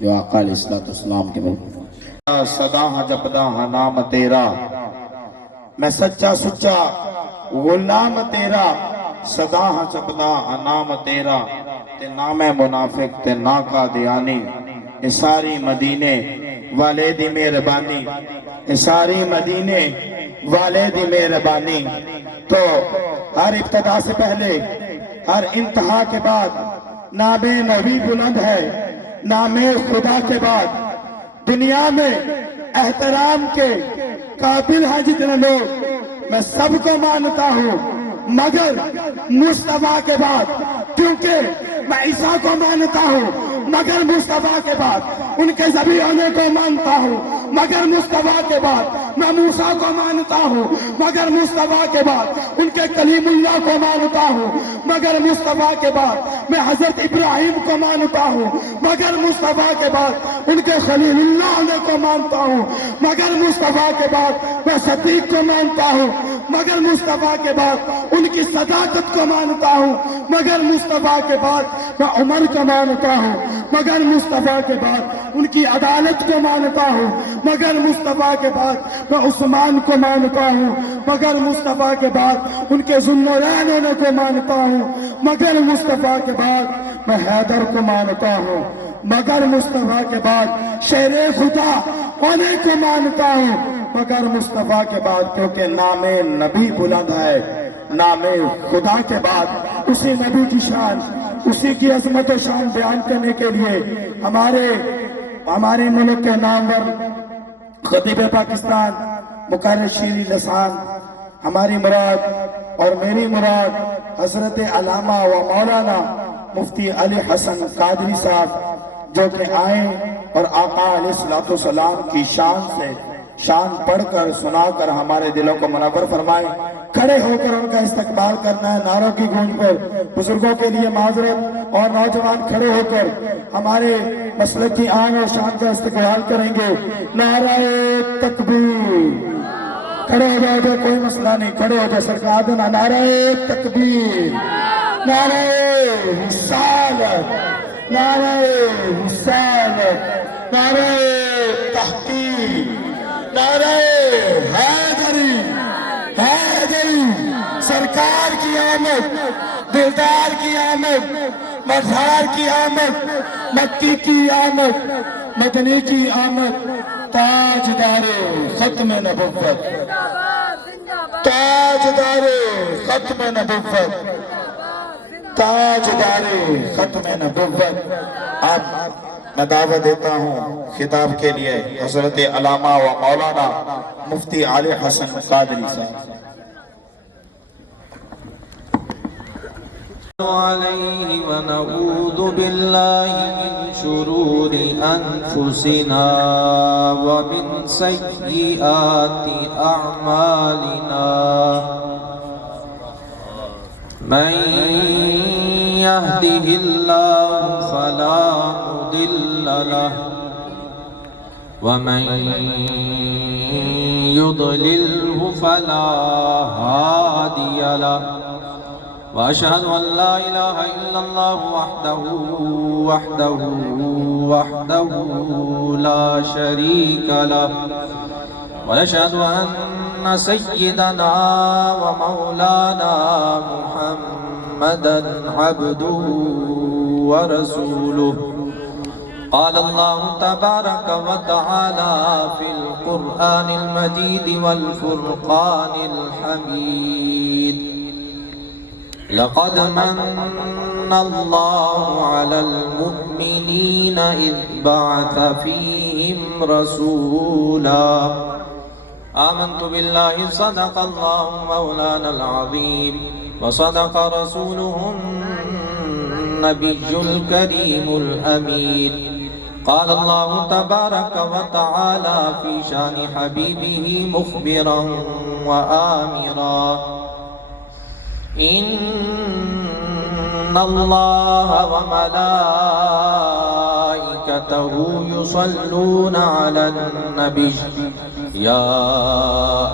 جو آقا علیہ السلام کے بعد صدا ہاں جپدا ہاں نام تیرا، میں سچا سچا غلام تیرا، صدا ہاں جپدا ہاں نام تیرا، تے نام منافق تے نا قادیانی، اے ساری مدینے والے دی مہربانی، اے ساری مدینے والے دی مہربانی۔ تو ہر ابتدا سے پہلے ہر انتہا کے بعد نام نبی بلند ہے، نام خدا کے بعد دنیا میں احترام کے قابل ہیں جتنے لوگ میں سب کو مانتا ہوں، مگر مصطفیٰ کے بعد، کیونکہ میں عیسیٰ کو مانتا ہوں مگر مصطفیٰ کے بعد ان کے ذبیح ہونے کو مانتا ہوں، مگر مصطفیٰ کے بعد میں موسیٰ کو مانتا ہوں، مگر مصطفیٰ کے بعد ان کے کلیم اللہ کو مانتا ہوں، مگر مصطفیٰ کے بعد میں حضرت ابراہیم کو مانتا ہوں، مگر مصطفیٰ کے بعد ان کے خلیل اللہ ہونے کو مانتا ہوں، مگر مصطفیٰ کے بعد میں صدیق کو مانتا ہوں، مگر مصطفیٰ کے بعد ان کی صداقت کو مانتا ہوں، مگر مصطفیٰ کے بعد میں عمر کو مانتا ہوں، مگر مصطفیٰ کے بعد ان کی عدالت کو مانتا ہوں، مگر مصطفیٰ کے بعد میں عثمان کو مانتا ہوں، مگر مصطفیٰ کے بعد ان کے ذوالنورین ہونے کو مانتا ہوں، مگر مصطفیٰ کے بعد میں حیدر کو مانتا ہوں، مگر مصطفیٰ کے بعد شیر خدا ہونے کو مانتا ہوں، مگر مصطفیٰ کے بعد کیونکہ نام نبی بلند ہے، نام خدا کے بعد اسی نبی کی شان، اسی کی عظمت و شان بیان کرنے کے لیے ہمارے ملک کے نامور خطیب پاکستان مقرر شیریں لسان، ہماری مراد اور میری مراد حضرت علامہ و مولانا مفتی علی حسن قادری صاحب جو کہ آئیں اور آقا علیہ السلام کی شان سے شان پڑھ کر سنا کر ہمارے دلوں کو منور فرمائے۔ کھڑے ہو کر ان کا استقبال کرنا ہے نعروں کی گونج پر، بزرگوں کے لیے معذرت، اور نوجوان کھڑے ہو کر ہمارے مسلک کی آن اور شان کا استقبال کریں گے۔ نعرہ تکبیر، کھڑے ہو جاؤ، کوئی مسئلہ نہیں، کھڑے ہو جاؤ سرکار دینا، نعرہ تکبیر، نعرہ رسالت، نعرہ رسالت، نعرہ تحقیق، نعرہ حیدری، حیدری، سرکار کی آمد، دلدار کی آمد، مظہر کی آمد، مکی کی آمد، مدنی کی آمد، تاجدار ختم نبوت، تاجدار ختم نبوت، تاجدار ختم نبوت۔ اب میں دعوت دیتا ہوں خطاب کے لیے حضرت علامہ و مولانا مفتی علی حسن قادری صاحب۔ عليه ونعوذ بالله من شرور أنفسنا ومن سيئات أعمالنا، من يهده الله فلا مضل له ومن يضلله فلا هادي له، وأشهد أن لا إله إلا الله وحده لا شريك له، وأشهد أن سيدنا ومولانا محمدًا عبده ورسوله۔ قال الله تبارك وتعالى في القرآن المجيد والفرقان الحميد: لقد من الله على المؤمنين إذ بعث فيهم رسولا، آمنت بالله صدق الله مولانا العظيم وصدق رسوله النبي الكريم الأمين۔ قال الله تبارك وتعالى في شان حبيبه مخبرا وآمرا: إن الله وملائكته يصلون على النبي يا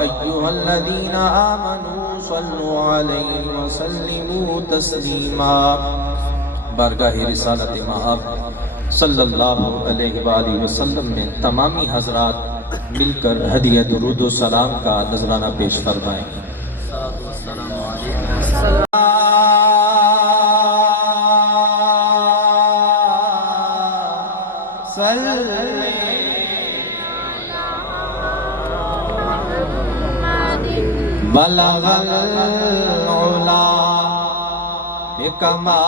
أيها الذين آمنوا صلوا عليه وسلموا تسليما۔ بارگاہ رسالت مآب صلی اللہ علیہ وآلہ وسلم میں تمامی حضرات مل کر ہدیہ درود و سلام کا نذرانہ پیش فرمائیں۔ بلغ العلا بکمالہ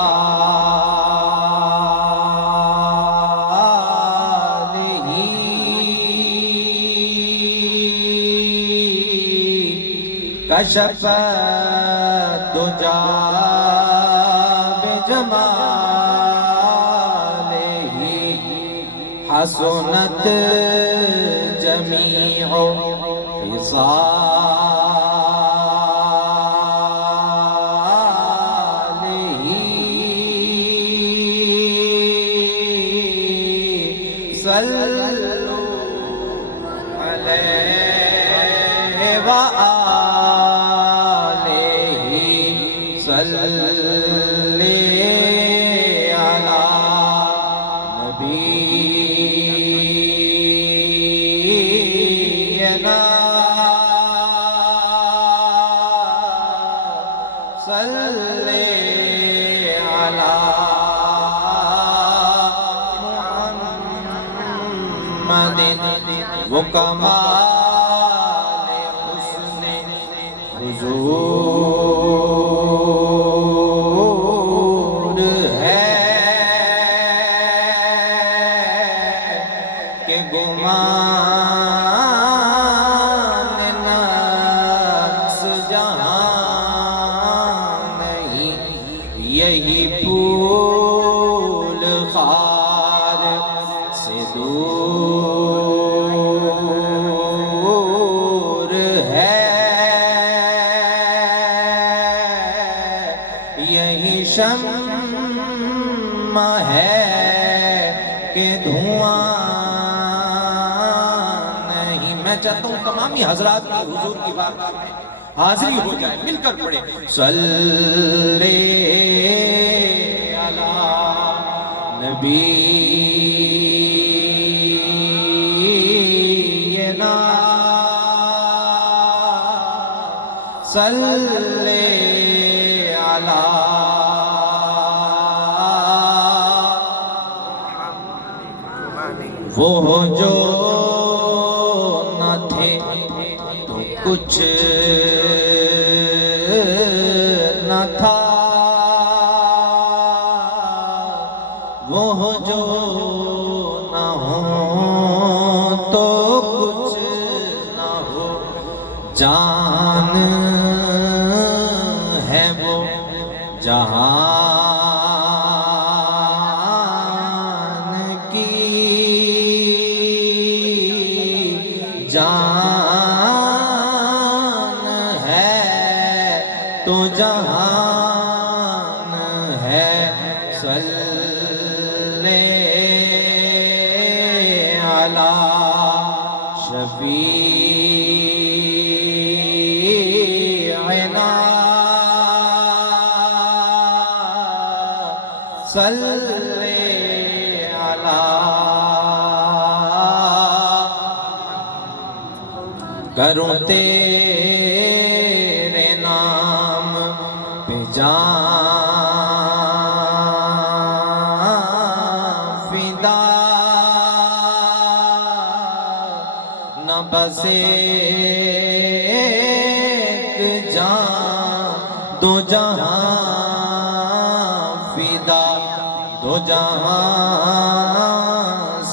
کشف الدجا بجمالہ حسنت جمیع صلو علیہ وآلہ صلی علی نبینا صلی علی وہ کمال حسن حضور ہے کہ گمان نفس جہاں نہیں، یہی پھول خار سے دور ہے، یہی شمع ہے کہ دھواں نہیں۔ میں چاہتا ہوں تمامی حضرات کی حضور کی بارگاہ میں حاضری ہو جائے، مل کر پڑھے صلی علی نبینا صلی علی وہ جو نہ تھے تو کچھ نہ تھا، وہ جو نہ ہو تو کچھ نہ ہو، جان ہے وہ جہان کی، جان ہے تو جہان ہے، صلی علی شفیعنا صلی علی کروں تیرے نام پہ جان فدا، نہ بس ایک جان دو جہاں فدا، دو جہاں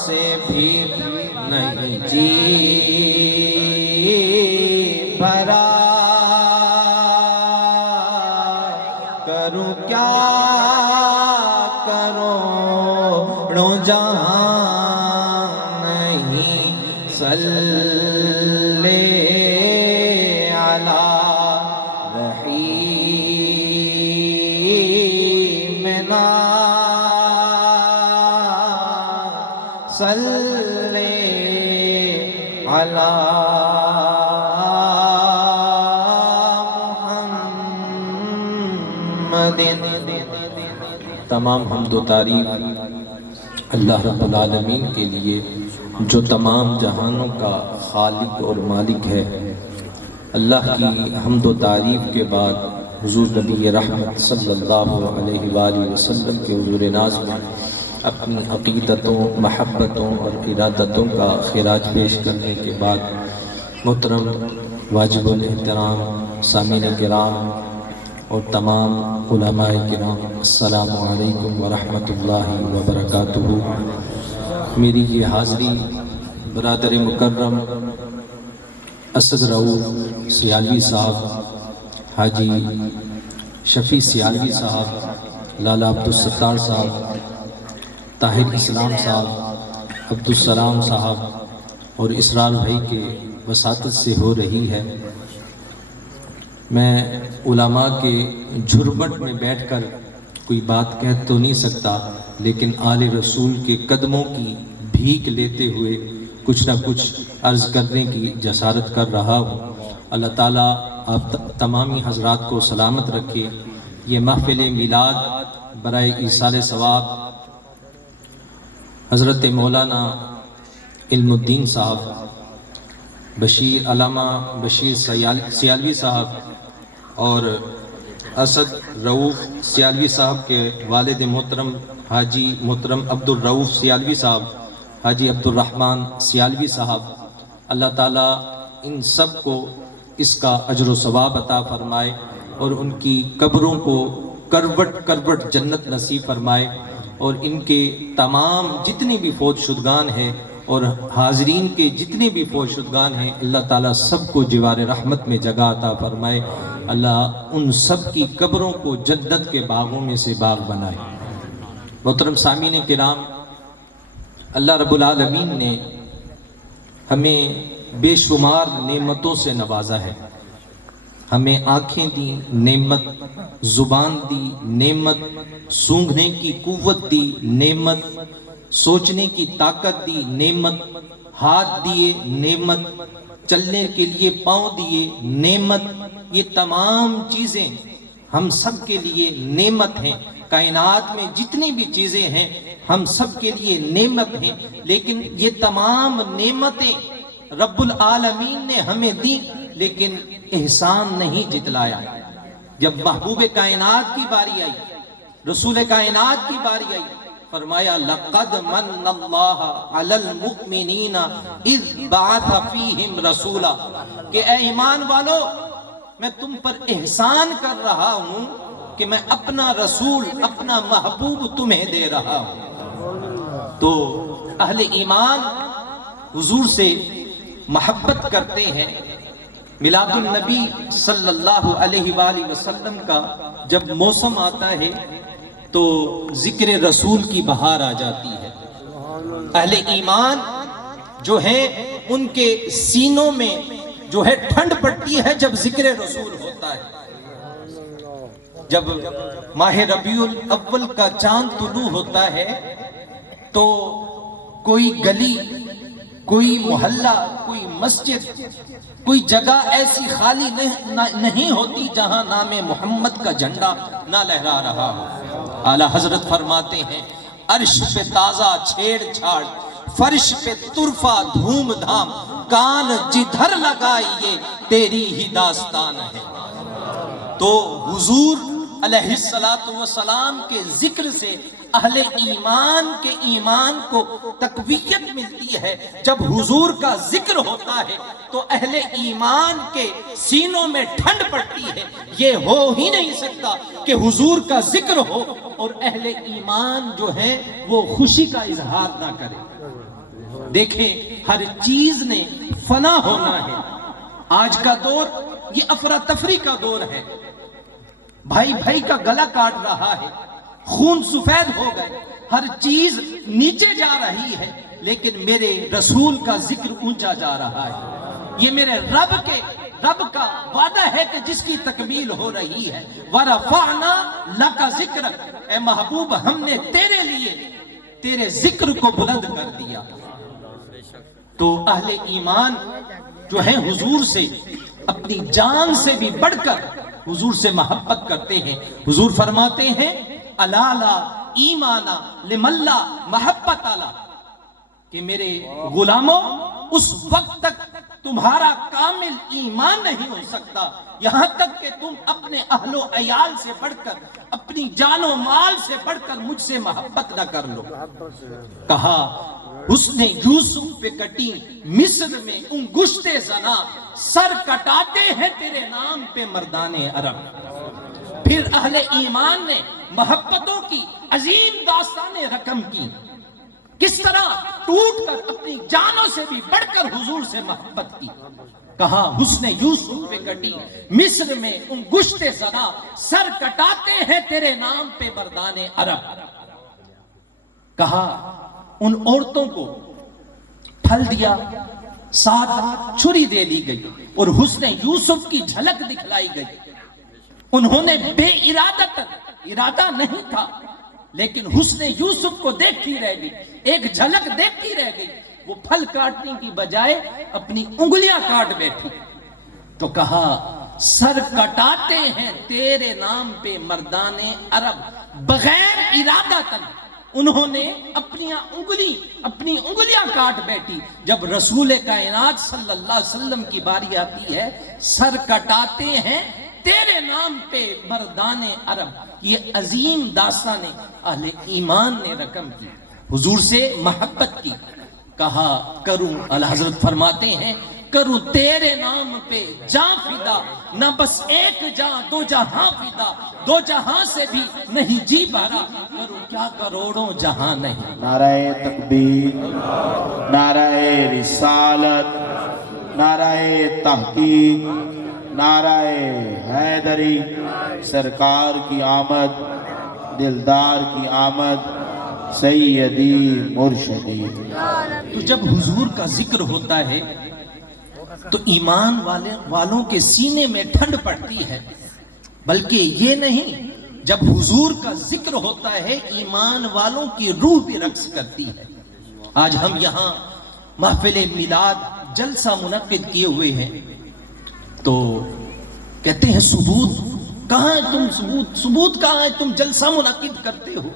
سے بھی نہیں جی بھرا، کروں کیا کروڑوں جہاں نہیں، صلی علی رحیمنا صلی علی محمد۔ تمام حمد و تعریف اللہ رب العالمین کے لیے جو تمام جہانوں کا خالق اور مالک ہے، اللہ کی حمد و تعریف کے بعد حضور نبی رحمت صلی اللہ علیہ وآلہ وسلم کے حضور ناز میں اپنی عقیدتوں، محبتوں اور ارادتوں کا خراج پیش کرنے کے بعد محترم واجب الاحترام سامعین کرام اور تمام علماء کرام، السلام علیکم ورحمۃ اللہ وبرکاتہ۔ میری یہ حاضری برادر مکرم اسد رؤوف سیالوی صاحب، حاجی شفیع سیالوی صاحب، لالا عبدالستار صاحب، طاہر اسلام صاحب، عبدالسلام صاحب اور اسرار بھائی کے وساطت سے ہو رہی ہے۔ میں علماء کے جھرمٹ میں بیٹھ کر کوئی بات کہہ تو نہیں سکتا، لیکن آل رسول کے قدموں کی بھیک لیتے ہوئے کچھ نہ کچھ عرض کرنے کی جسارت کر رہا ہوں۔ اللہ تعالیٰ آپ تمامی حضرات کو سلامت رکھے۔ یہ محفل میلاد برائے ایصال ثواب حضرت مولانا علم الدین صاحب، علامہ بشیر سیالوی صاحب اور اسد رؤوف سیالوی صاحب کے والد محترم حاجی محترم عبد الرؤوف سیالوی صاحب، حاجی عبد الرحمن سیالوی صاحب، اللہ تعالیٰ ان سب کو اس کا اجر و ثواب عطا فرمائے اور ان کی قبروں کو کروٹ کروٹ جنت نصیب فرمائے، اور ان کے تمام جتنے بھی فوت شدگان ہیں اور حاضرین کے جتنے بھی فوت شدگان ہیں، اللہ تعالیٰ سب کو جوار رحمت میں جگہ عطا فرمائے۔ اللہ ان سب کی قبروں کو جنت کے باغوں میں سے باغ بنائے۔ محترم سامعین کرام، اللہ رب العالمین نے ہمیں بے شمار نعمتوں سے نوازا ہے۔ ہمیں آنکھیں دی نعمت، زبان دی نعمت، سونگھنے کی قوت دی نعمت، سوچنے کی طاقت دی نعمت، ہاتھ دیے نعمت، چلنے کے لیے پاؤں دیے نعمت۔ یہ تمام چیزیں ہم سب کے لیے نعمت ہیں۔ کائنات میں جتنی بھی چیزیں ہیں ہم سب کے لیے نعمت ہیں، لیکن یہ تمام نعمتیں رب العالمین نے ہمیں دی، لیکن احسان نہیں جتلایا۔ جب محبوب کائنات کی باری آئی، رسول کائنات کی باری آئی، فرمایا لَقَدْ مَنَّ اللَّهَ عَلَى الْمُؤْمِنِينَ اِذْ بَعَثَ فِيهِمْ رَسُولًا، کہ اے ایمان والو میں تم پر احسان کر رہا ہوں کہ میں اپنا رسول، اپنا محبوب تمہیں دے رہا ہوں۔ تو اہل ایمان حضور سے محبت کرتے ہیں۔ میلاد النبی صلی اللہ علیہ وآلہ وسلم کا جب موسم آتا ہے تو ذکر رسول کی بہار آ جاتی ہے۔ اہل ایمان جو ہے ان کے سینوں میں جو ہے ٹھنڈ پڑتی ہے جب ذکر رسول ہوتا ہے۔ جب ماہ ربیع الاول کا چاند طلوع ہوتا ہے تو کوئی گلی، کوئی محلہ، کوئی مسجد، کوئی جگہ ایسی خالی نہیں ہوتی جہاں نام محمد کا جھنڈا نہ لہرا رہا ہو۔ اعلیٰ حضرت فرماتے ہیں عرش پہ تازہ چھیڑ چھاڑ، فرش پہ طرفہ دھوم دھام، کان جدھر لگائیے تیری ہی داستان ہے۔ تو حضور علیہ السلام کے ذکر سے اہل ایمان کے ایمان کو تقویت ملتی ہے۔ جب حضور کا ذکر ہوتا ہے تو اہل ایمان کے سینوں میں ٹھنڈ پڑتی ہے۔ یہ ہو ہی نہیں سکتا کہ حضور کا ذکر ہو اور اہل ایمان جو ہے وہ خوشی کا اظہار نہ کرے۔ دیکھیں ہر چیز نے فنا ہونا ہے۔ آج کا دور یہ افراتفری کا دور ہے۔ بھائی بھائی کا گلا کاٹ رہا ہے، خون سفید ہو گئے، ہر چیز نیچے جا رہی ہے، لیکن میرے رسول کا ذکر اونچا جا رہا ہے۔ یہ میرے رب کا وعدہ ہے کہ جس کی تکمیل ہو رہی ہے۔ وَرَفَعْنَا لَكَ ذِكْرَكَ، اے محبوب ہم نے تیرے لیے تیرے ذکر کو بلند کر دیا۔ تو اہل ایمان جو ہیں حضور سے اپنی جان سے بھی بڑھ کر حضور سے محبت کرتے ہیں۔ حضور فرماتے ہیں الالا ایمانا لمن لا محبت اعلی، کہ میرے غلاموں اس وقت تک تمہارا کامل ایمان نہیں ہو سکتا یہاں تک کہ تم اپنے اہل و عیال سے بڑھ کر، اپنی جان و مال سے بڑھ کر مجھ سے محبت نہ کر لو۔ کہا حسن یوسف پہ کٹی مصر میں انگشت زنا، سر کٹاتے ہیں تیرے نام پہ مردان عرب۔ پھر اہل ایمان نے محبتوں کی عظیم داستان رقم کی، کس طرح ٹوٹ کر اپنی جانوں سے بھی بڑھ کر حضور سے محبت کی۔ کہا حسن یوسف پہ کٹی مصر میں انگشت زنا، سر کٹاتے ہیں تیرے نام پہ مردان عرب۔ کہا ان عورتوں کو پھل دیا، ساتھ چھری دے دی گئی اور حسن یوسف کی جھلک دکھلائی گئی۔ انہوں نے بے ارادہ نہیں تھا، لیکن حسن یوسف کو دیکھتی رہ گئی، ایک جھلک دیکھتی رہ گئی، وہ پھل کاٹنے کی بجائے اپنی انگلیاں کاٹ بیٹھی۔ تو کہا سر کٹاتے ہیں تیرے نام پہ مردان عرب، بغیر ارادہ تن انہوں نے اپنی انگلیاں کاٹ بیٹھی۔ جب رسول کائنات صلی اللہ علیہ وسلم کی باری آتی ہے، سر کٹاتے ہیں تیرے نام پہ مردان عرب، یہ عظیم داستان اہل ایمان نے رقم کی، حضور سے محبت کی۔ کہا کروں، اعلیٰ حضرت فرماتے ہیں کروں تیرے نام پہ جاں فدا، نہ بس ایک جاں دو جہاں فدا، دو جہاں سے بھی نہیں جی بھرا، کروں کیا کروڑوں جہاں نہیں۔ نعرہ تکبیر، نعرہ رسالت، نعرہ تحقیق، نعرہ حیدری، سرکار کی آمد، دلدار کی آمد، سیدی مرشدی۔ تو جب حضور کا ذکر ہوتا ہے تو ایمان والوں کے سینے میں ٹھنڈ پڑتی ہے، بلکہ یہ نہیں، جب حضور کا ذکر ہوتا ہے ایمان والوں کی روح بھی رقص کرتی ہے۔ آج ہم یہاں محفل میلاد جلسہ منعقد کیے ہوئے ہیں، تو کہتے ہیں ثبوت کہاں ہے، تم ثبوت کہاں ہے، تم جلسہ منعقد کرتے ہو۔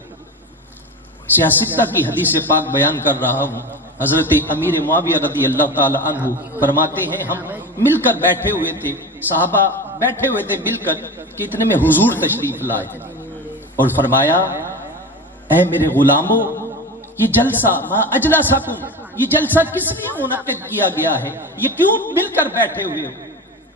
سیاستہ کی حدیث پاک بیان کر رہا ہوں، حضرت امیر معاویہ رضی اللہ تعالی عنہ فرماتے ہیں ہم مل کر بیٹھے ہوئے تھے، صحابہ بیٹھے ہوئے تھے مل کر، کہ اتنے میں حضور تشریف لائے اور فرمایا اے میرے غلاموں، یہ جلسہ ما اجلسکم، یہ جلسہ کس لیے منعقد کیا گیا ہے، یہ کیوں مل کر بیٹھے ہوئے ہو؟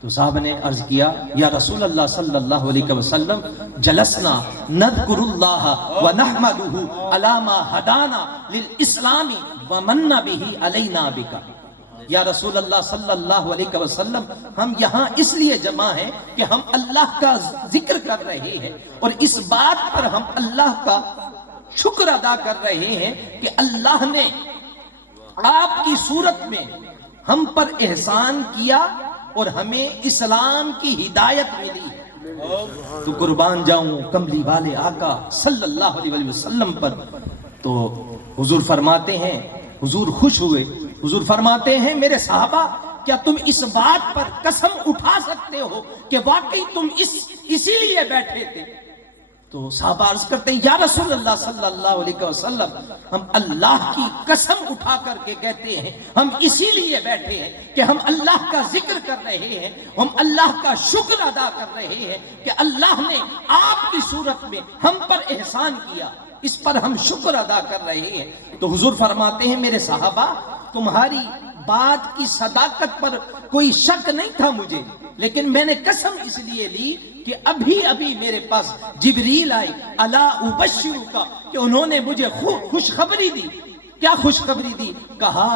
تو صاحب نے عرض کیا یا رسول اللہ صلی اللہ علیہ وسلم جلسنا نذکر اللہ ونحمدہ علی ما ہدانا للاسلام ومن بہ علینا بک۔ یا رسول اللہ صلی اللہ علیہ وسلم ہم یہاں اس لیے جمع ہیں کہ ہم اللہ کا ذکر کر رہے ہیں اور اس بات پر ہم اللہ کا شکر ادا کر رہے ہیں کہ اللہ نے آپ کی صورت میں ہم پر احسان کیا اور ہمیں اسلام کی ہدایت ملی۔ تو قربان جاؤں کملی والے آقا صلی اللہ علیہ وسلم پر۔ تو حضور فرماتے ہیں، حضور خوش ہوئے، حضور فرماتے ہیں میرے صحابہ کیا تم اس بات پر قسم اٹھا سکتے ہو کہ واقعی تم اسی لیے بیٹھے تھے؟ تو صحابہ عرض کرتے ہیں یا رسول اللہ صلی اللہ علیہ وسلم ہم اللہ کی قسم اٹھا کر کے کہتے ہیں ہم اسی لیے بیٹھے ہیں کہ ہم اللہ کا ذکر کر رہے ہیں، ہم اللہ کا شکر ادا کر رہے ہیں کہ اللہ نے آپ کی صورت میں ہم پر احسان کیا، اس پر ہم شکر ادا کر رہے ہیں۔ تو حضور فرماتے ہیں میرے صحابہ تمہاری بات کی صداقت پر کوئی شک نہیں تھا مجھے، لیکن میں نے قسم اس لیے لی کہ ابھی میرے پاس جبریل آئے الا ابشرک، کہ انہوں نے مجھے خوشخبری دی۔ کیا خوشخبری دی؟ کہا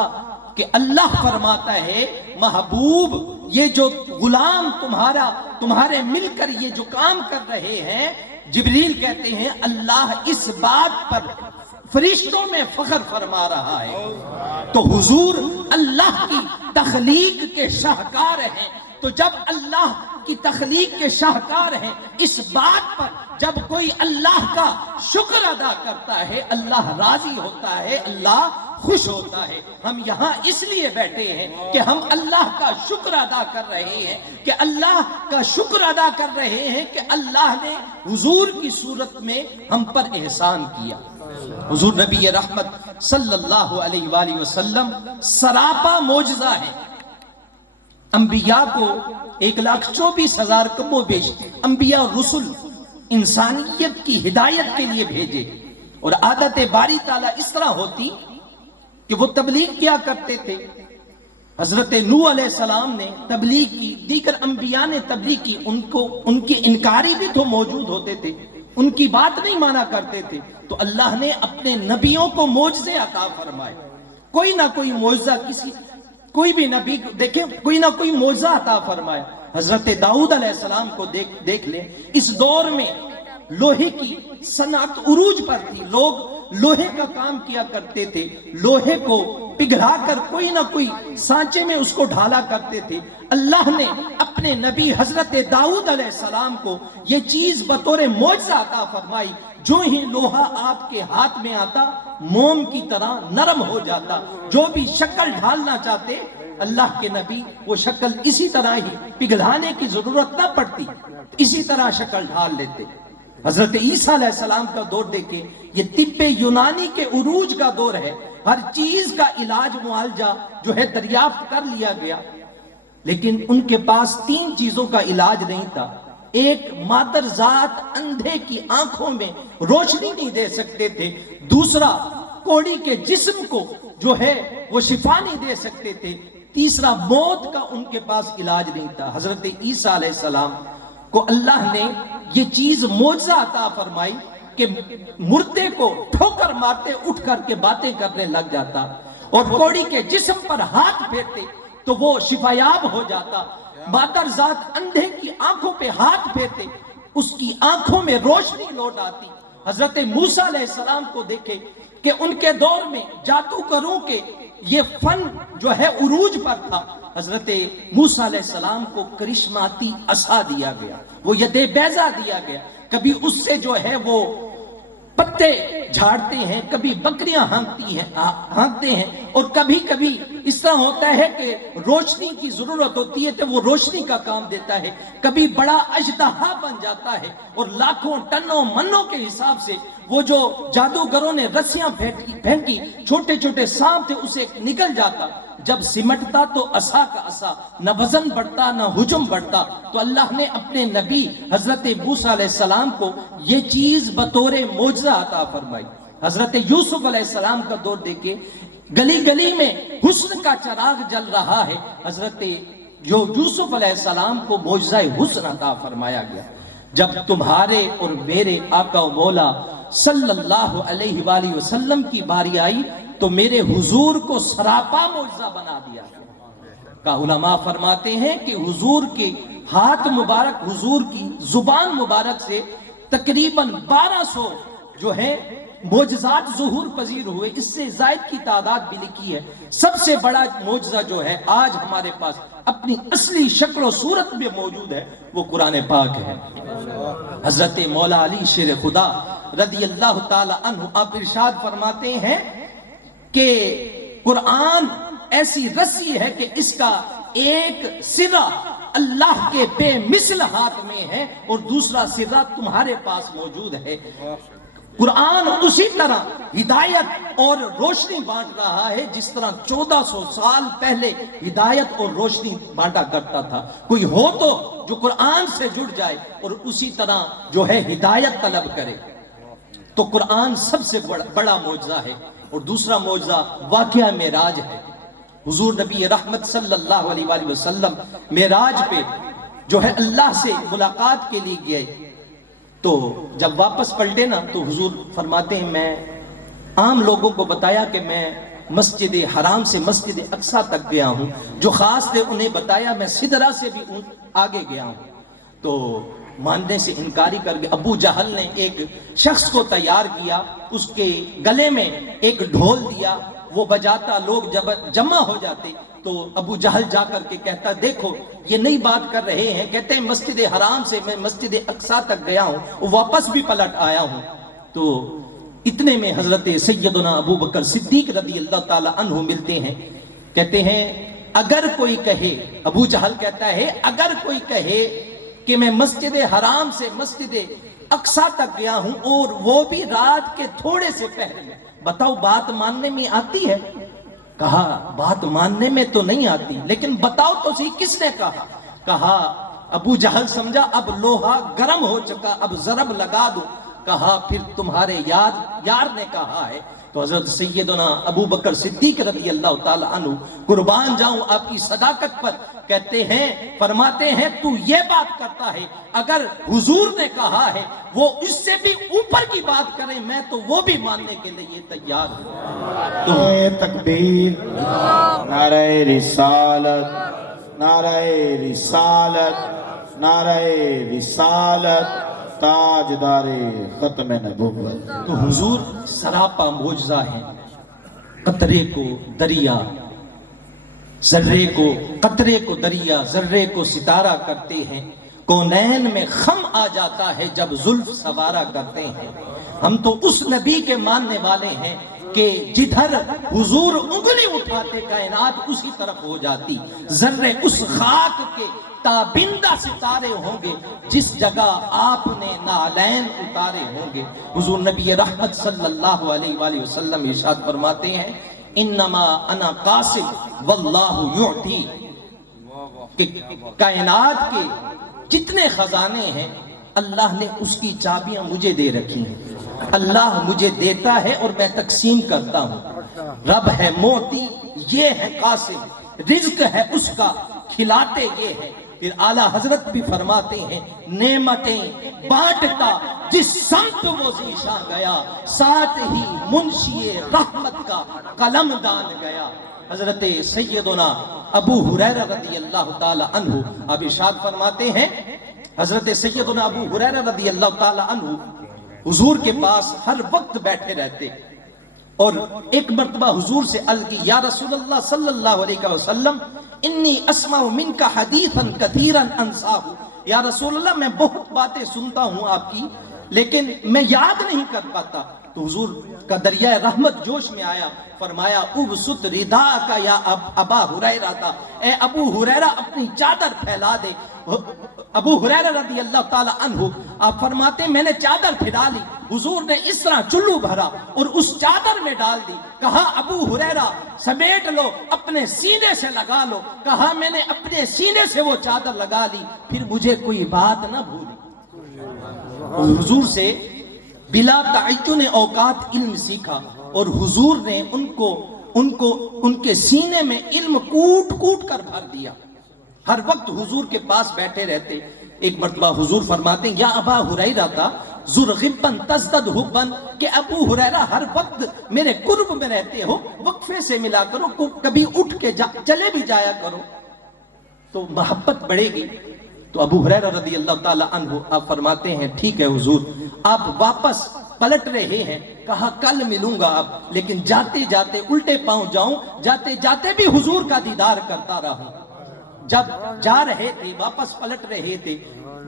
کہ اللہ فرماتا ہے محبوب یہ جو غلام تمہارے مل کر یہ جو کام کر رہے ہیں، جبریل کہتے ہیں اللہ اس بات پر فرشتوں میں فخر فرما رہا ہے۔ تو حضور اللہ کی تخلیق کے شاہکار ہیں، تو جب اللہ کی تخلیق کے شاہکار ہیں، اس بات پر جب کوئی اللہ کا شکر ادا کرتا ہے اللہ راضی ہوتا ہے، اللہ خوش ہوتا ہے. ہم یہاں اس لیے بیٹھے ہیں کہ ہم اللہ کا شکر ادا کر رہے ہیں، کہ اللہ کا شکر ادا کر رہے ہیں کہ اللہ نے حضور کی صورت میں ہم پر احسان کیا. حضور نبی رحمت صلی اللہ علیہ وآلہ وسلم سراپا معجزہ ہے. انبیاء کو 1,24,000 کم و بیش انبیاء اور رسل انسانیت کی ہدایت کے لیے بھیجے. اور عادت باری تعالیٰ اس طرح ہوتی کہ وہ تبلیغ کیا کرتے تھے. حضرت نوح علیہ السلام نے تبلیغ کی، دیگر انبیاء نے تبلیغ کی، ان کے انکاری بھی تو موجود ہوتے تھے، ان کی بات نہیں مانا کرتے تھے. تو اللہ نے اپنے نبیوں کو معجزے عطا فرمائے. کوئی نہ کوئی معجزہ کوئی بھی نبی دیکھیں، کوئی نہ کوئی معجزہ عطا فرمایا. حضرت داؤد علیہ السلام کو دیکھ لیں. اس دور میں لوہے کی صنعت عروج پر تھی. لوگ لوہے کا کام کیا کرتے تھے، لوہے کو پگھلا کر کوئی نہ کوئی سانچے میں اس کو ڈھالا کرتے تھے. اللہ نے اپنے نبی حضرت داؤد علیہ السلام کو یہ چیز بطور معجزہ عطا فرمائی. جو ہی لوہا آپ کے ہاتھ میں آتا موم کی طرح نرم ہو جاتا. جو بھی شکل ڈھالنا چاہتے اللہ کے نبی وہ شکل اسی طرح ہی، پگھلانے کی ضرورت نہ پڑتی، اسی طرح شکل ڈھال لیتے. حضرت عیسیٰ علیہ السلام کا دور دیکھیں، یہ طب یونانی کے عروج کا دور ہے. ہر چیز کا علاج معالجہ جو ہے دریافت کر لیا گیا، لیکن ان کے پاس 3 چیزوں کا علاج نہیں تھا. ایک، مادر ذات اندھے کی آنکھوں میں روشنی نہیں دے سکتے تھے. دوسرا، کوڑی کے جسم کو جو ہے وہ شفا نہیں دے سکتے تھے. تیسرا، موت کا ان کے پاس علاج نہیں تھا. حضرت عیسیٰ علیہ السلام کو اللہ نے یہ چیز معجزہ عطا فرمائی کہ مردے کو ٹھوکر مارتے اٹھ کر کے باتیں کرنے لگ جاتا، اور کوڑی کے جسم پر ہاتھ پھیرتے تو وہ شفایاب ہو جاتا. مادر ذات اندھے کی آنکھوں پہ ہاتھ پھیرتے، اس کی آنکھوں میں روشنی لوٹ آتی. حضرت موسیٰ علیہ السلام کو دیکھے کہ ان کے دور میں جادوگروں کے یہ فن جو ہے عروج پر تھا. حضرت موسیٰ علیہ السلام کو کرشماتی عصا دیا گیا، وہ ید بیضا دیا گیا. کبھی اس سے جو ہے وہ پتے جھاڑتے ہیں، کبھی بکریاں ہانکتے ہیں، اور کبھی کبھی اس طرح ہوتا ہے کہ روشنی کی ضرورت ہوتی ہے تو وہ روشنی کا کام دیتا ہے. کبھی بڑا اژدہا بن جاتا ہے، اور لاکھوں ٹنوں منوں کے حساب سے وہ جو جادوگروں نے رسیاں پھینکی، چھوٹے چھوٹے سانپ تھے، اسے نکل جاتا. جب سمٹتا تو عصا کا عصا، نہ وزن بڑھتا نہ حجم بڑھتا. تو اللہ نے اپنے نبی حضرت موسیٰ علیہ السلام کو یہ چیز بطور معجزہ عطا فرمائی. حضرت یوسف علیہ السلام کا دور دیکھے، گلی گلی میں حسن کا چراغ جل رہا ہے. حضرت یوسف علیہ السلام کو معجزہ حسن عطا فرمایا گیا. جب تمہارے اور میرے آقا و مولا صلی اللہ علیہ وآلہ وسلم کی باری آئی تو میرے حضور کو سراپا معجزہ بنا دیا. کا علماء فرماتے ہیں کہ حضور کے ہاتھ مبارک، حضور کی زبان مبارک سے تقریباً 1200 جو ہے معجزات ظہور پذیر ہوئے. اس سے زائد کی تعداد بھی لکھی ہے. سب سے بڑا معجزہ جو ہے آج ہمارے پاس اپنی اصلی شکل و صورت میں موجود ہے، وہ قرآن پاک ہے. حضرت مولا علی شیر خدا رضی اللہ تعالی عنہ آپ ارشاد فرماتے ہیں کہ قرآن ایسی رسی ہے کہ اس کا ایک سرا اللہ کے بے مثل ہاتھ میں ہے اور دوسرا سرا تمہارے پاس موجود ہے. قرآن اسی طرح ہدایت اور روشنی بانٹ رہا ہے جس طرح 1400 سال پہلے ہدایت اور روشنی بانٹا کرتا تھا. کوئی ہو تو جو قرآن سے جڑ جائے اور اسی طرح جو ہے ہدایت طلب کرے. تو قرآن سب سے بڑا معجزہ ہے. اور دوسرا معجزہ واقعہ معراج ہے. حضور نبی رحمت صلی اللہ علیہ وآلہ وسلم معراج پہ جو ہے اللہ سے ملاقات کے لیے گئے. تو جب واپس پلٹے نا تو حضور فرماتے ہیں میں عام لوگوں کو بتایا کہ میں مسجد حرام سے مسجد اقصی تک گیا ہوں. جو خاص تھے انہیں بتایا میں سدرہ سے بھی آگے گیا ہوں. تو ماننے سے انکاری کر کے ابو جہل نے ایک شخص کو تیار کیا، اس کے گلے میں ایک ڈھول دیا، وہ بجاتا، لوگ جب جمع ہو جاتے تو ابو جہل جا کر کے کہتا دیکھو یہ نئی بات کر رہے ہیں. کہتے ہیں مسجد حرام سے میں مسجد اقصی تک گیا ہوں، واپس بھی پلٹ آیا ہوں. تو اتنے میں حضرت سیدنا ابو بکر صدیق رضی اللہ تعالی عنہ ملتے ہیں. کہتے ہیں اگر کوئی کہے، ابو جہل کہتا ہے اگر کوئی کہے کہ میں مسجد حرام سے مسجد اقصی تک گیا ہوں اور وہ بھی رات کے تھوڑے سے پہرے میں، بتاؤ بات ماننے میں آتی ہے؟ کہا بات ماننے میں تو نہیں آتی، لیکن بتاؤ تو صحیح کس نے کہا؟ کہا ابو جہل سمجھا اب لوہا گرم ہو چکا، اب ضرب لگا دو. کہا پھر تمہارے یار نے کہا ہے. تو حضرت سیدنا ابو بکر صدیق رضی اللہ تعالی عنہ قربان جاؤں آپ کی صداقت پر، کہتے ہیں فرماتے ہیں تو یہ بات کرتا ہے اگر حضور نے کہا ہے وہ اس سے بھی اوپر کی بات کریں میں تو وہ بھی ماننے کے لیے تیار ہوں. تکبیر، نعرہ رسالت، نعرہ رسالت، نعرہ رسالت، تاجدار ختم نبوت. تو حضور سراپا معجزہ ہیں. قطرے کو دریا، ذرے کو قطرے کو دریا، ذرے کو ستارہ کرتے ہیں. کونین میں خم آ جاتا ہے جب زلف سوارا کرتے ہیں. ہم تو اس نبی کے ماننے والے ہیں کہ جدھر حضور انگلی اٹھاتے کائنات اسی طرف ہو جاتی. ذرے اس خاک کے تابندہ ستارے ہوں گے جس جگہ آپ نے نالین اتارے ہوں گے. حضور نبی رحمت صلی اللہ علیہ وآلہ وسلم ارشاد فرماتے ہیں انما انا قاسم واللہ یعطی، کہ کائنات کے جتنے خزانے ہیں اللہ نے اس کی چابیاں مجھے دے رکھی ہیں. اللہ مجھے دیتا ہے اور میں تقسیم کرتا ہوں. رب ہے موتی، یہ ہے قاسم، رزق ہے اس کا، کھلاتے یہ ہے. پھر اعلیٰ حضرت بھی فرماتے ہیں نعمتیں بانٹتا جس سمت وہ ذیشاں گیا، ساتھ ہی منشی رحمت کا قلم دان گیا. حضرت سیدنا ابو ہریرہ رضی اللہ تعالی عنہ اب ارشاد فرماتے ہیں، حضرت سیدنا ابو ہریرہ رضی اللہ تعالی عنہ حضور کے پاس ہر وقت بیٹھے رہتے. اور ایک مرتبہ حضور سے عرض کی یا رسول اللہ صلی اللہ علیہ وسلم انی اسمع منک حدیثا کثیرا انساہ. یا رسول اللہ میں بہت باتیں سنتا ہوں آپ کی لیکن میں یاد نہیں کر پاتا. تو حضور کا دریائے رحمت جوش میں آیا، فرمایا ابسط رداءک یا ابا ہریرہ، اے ابو ہریرہ اپنی چادر پھیلا دے. ابو ہریرہ رضی اللہ تعالی عنہ آپ فرماتے میں نے چادر پھیلا لی. حضور نے اس طرح چلو بھرا اور اس چادر میں ڈال دی. کہا ابو ہریرہ سمیٹ لو، اپنے سینے سے لگا لو. کہا میں نے اپنے سینے سے وہ چادر لگا لی، پھر مجھے کوئی بات نہ بھولی. حضور سے بلا تعین اوقات علم سیکھا اور حضور نے ان کے سینے میں علم کوٹ کوٹ کر بھر دیا. ہر وقت حضور کے پاس بیٹھے رہتے. ایک مرتبہ حضور فرماتے ہیں یا ابا ہریرہ زرغبن تزدد حبن، کہ ابو ہریرہ ہر وقت میرے قرب میں رہتے ہو، وقفے سے ملا کرو، کبھی اٹھ کے چلے بھی جایا کرو تو محبت بڑھے گی. تو ابو ہریرہ رضی اللہ تعالی عنہ آپ فرماتے ہیں ٹھیک ہے حضور آپ واپس پلٹ رہے ہیں. کہا کل ملوں گا اب، لیکن جاتے جاتے الٹے پاؤں جاؤں، جاتے جاتے بھی حضور کا دیدار کرتا رہا. جب جا رہے تھے واپس پلٹ رہے تھے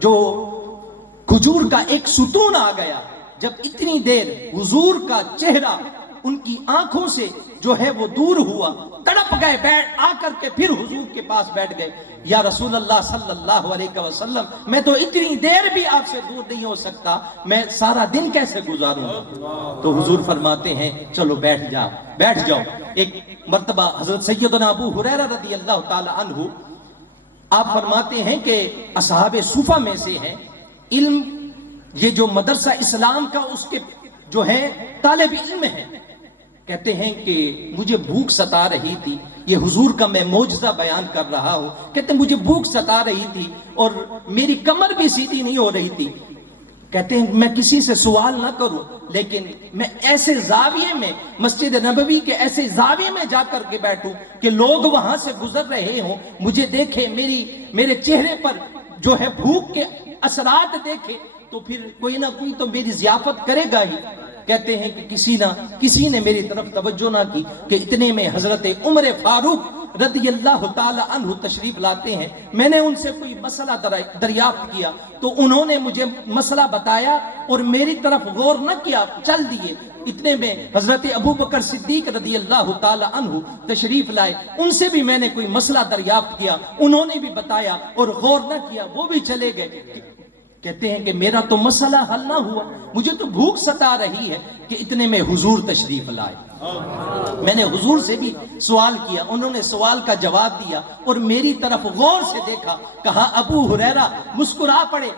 جو کھجور کا ایک ستون آ گیا. جب اتنی دیر حضور کا چہرہ ان کی آنکھوں سے جو ہے وہ دور ہوا، تڑپ گئے، بیٹھ آ کر کے پھر حضور کے پاس بیٹھ گئے. یا رسول اللہ صلی اللہ علیہ وسلم میں تو اتنی دیر بھی آپ سے دور نہیں ہو سکتا، میں سارا دن کیسے گزاروں گا؟ تو حضور فرماتے ہیں چلو بیٹھ جاؤ. ایک مرتبہ حضرت سیدنا ابو ہریرہ رضی اللہ تعالی عنہ آپ فرماتے ہیں کہ اصحاب صوفہ میں سے ہیں. علم یہ جو مدرسہ اسلام کا اس کے جو ہے طالب علم ہے. کہتے ہیں کہ مجھے بھوک ستا رہی تھی، یہ حضور کا میں معجزہ بیان کر رہا ہوں. کہتے ہیں مجھے بھوک ستا رہی تھی اور میری کمر بھی سیدھی نہیں ہو رہی تھی. کہتے ہیں میں کسی سے سوال نہ کروں لیکن میں ایسے زاویے میں مسجد نبوی کے ایسے زاویے میں جا کر کے بیٹھوں کہ لوگ وہاں سے گزر رہے ہوں، مجھے دیکھیں، میرے چہرے پر جو ہے بھوک کے اثرات دیکھے تو پھر کوئی نہ کوئی تو میری ضیافت کرے گا ہی. کہتے ہیں کہ کسی نے میری طرف توجہ نہ کی کہ اتنے میں حضرت عمر فاروق رضی اللہ تعالی عنہ تشریف لاتے ہیں. میں نے ان سے کوئی مسئلہ دریافت کیا تو انہوں نے مجھے مسئلہ بتایا اور میری طرف غور نہ کیا, چل دیے. اتنے میں حضرت ابو بکر صدیق رضی اللہ تعالی عنہ تشریف لائے. ان سے بھی میں نے کوئی مسئلہ دریافت کیا, انہوں نے بھی بتایا اور غور نہ کیا, وہ بھی چلے گئے. کہتے ہیں کہ میرا تو مسئلہ حل نہ ہوا, مجھے تو بھوک ستا رہی ہے کہ اتنے میں حضور تشریف لائے. میں نے حضور سے بھی سوال کیا, انہوں نے سوال کا جواب دیا اور میری طرف غور سے دیکھا. کہا ابو ہریرہ, مسکرا پڑے,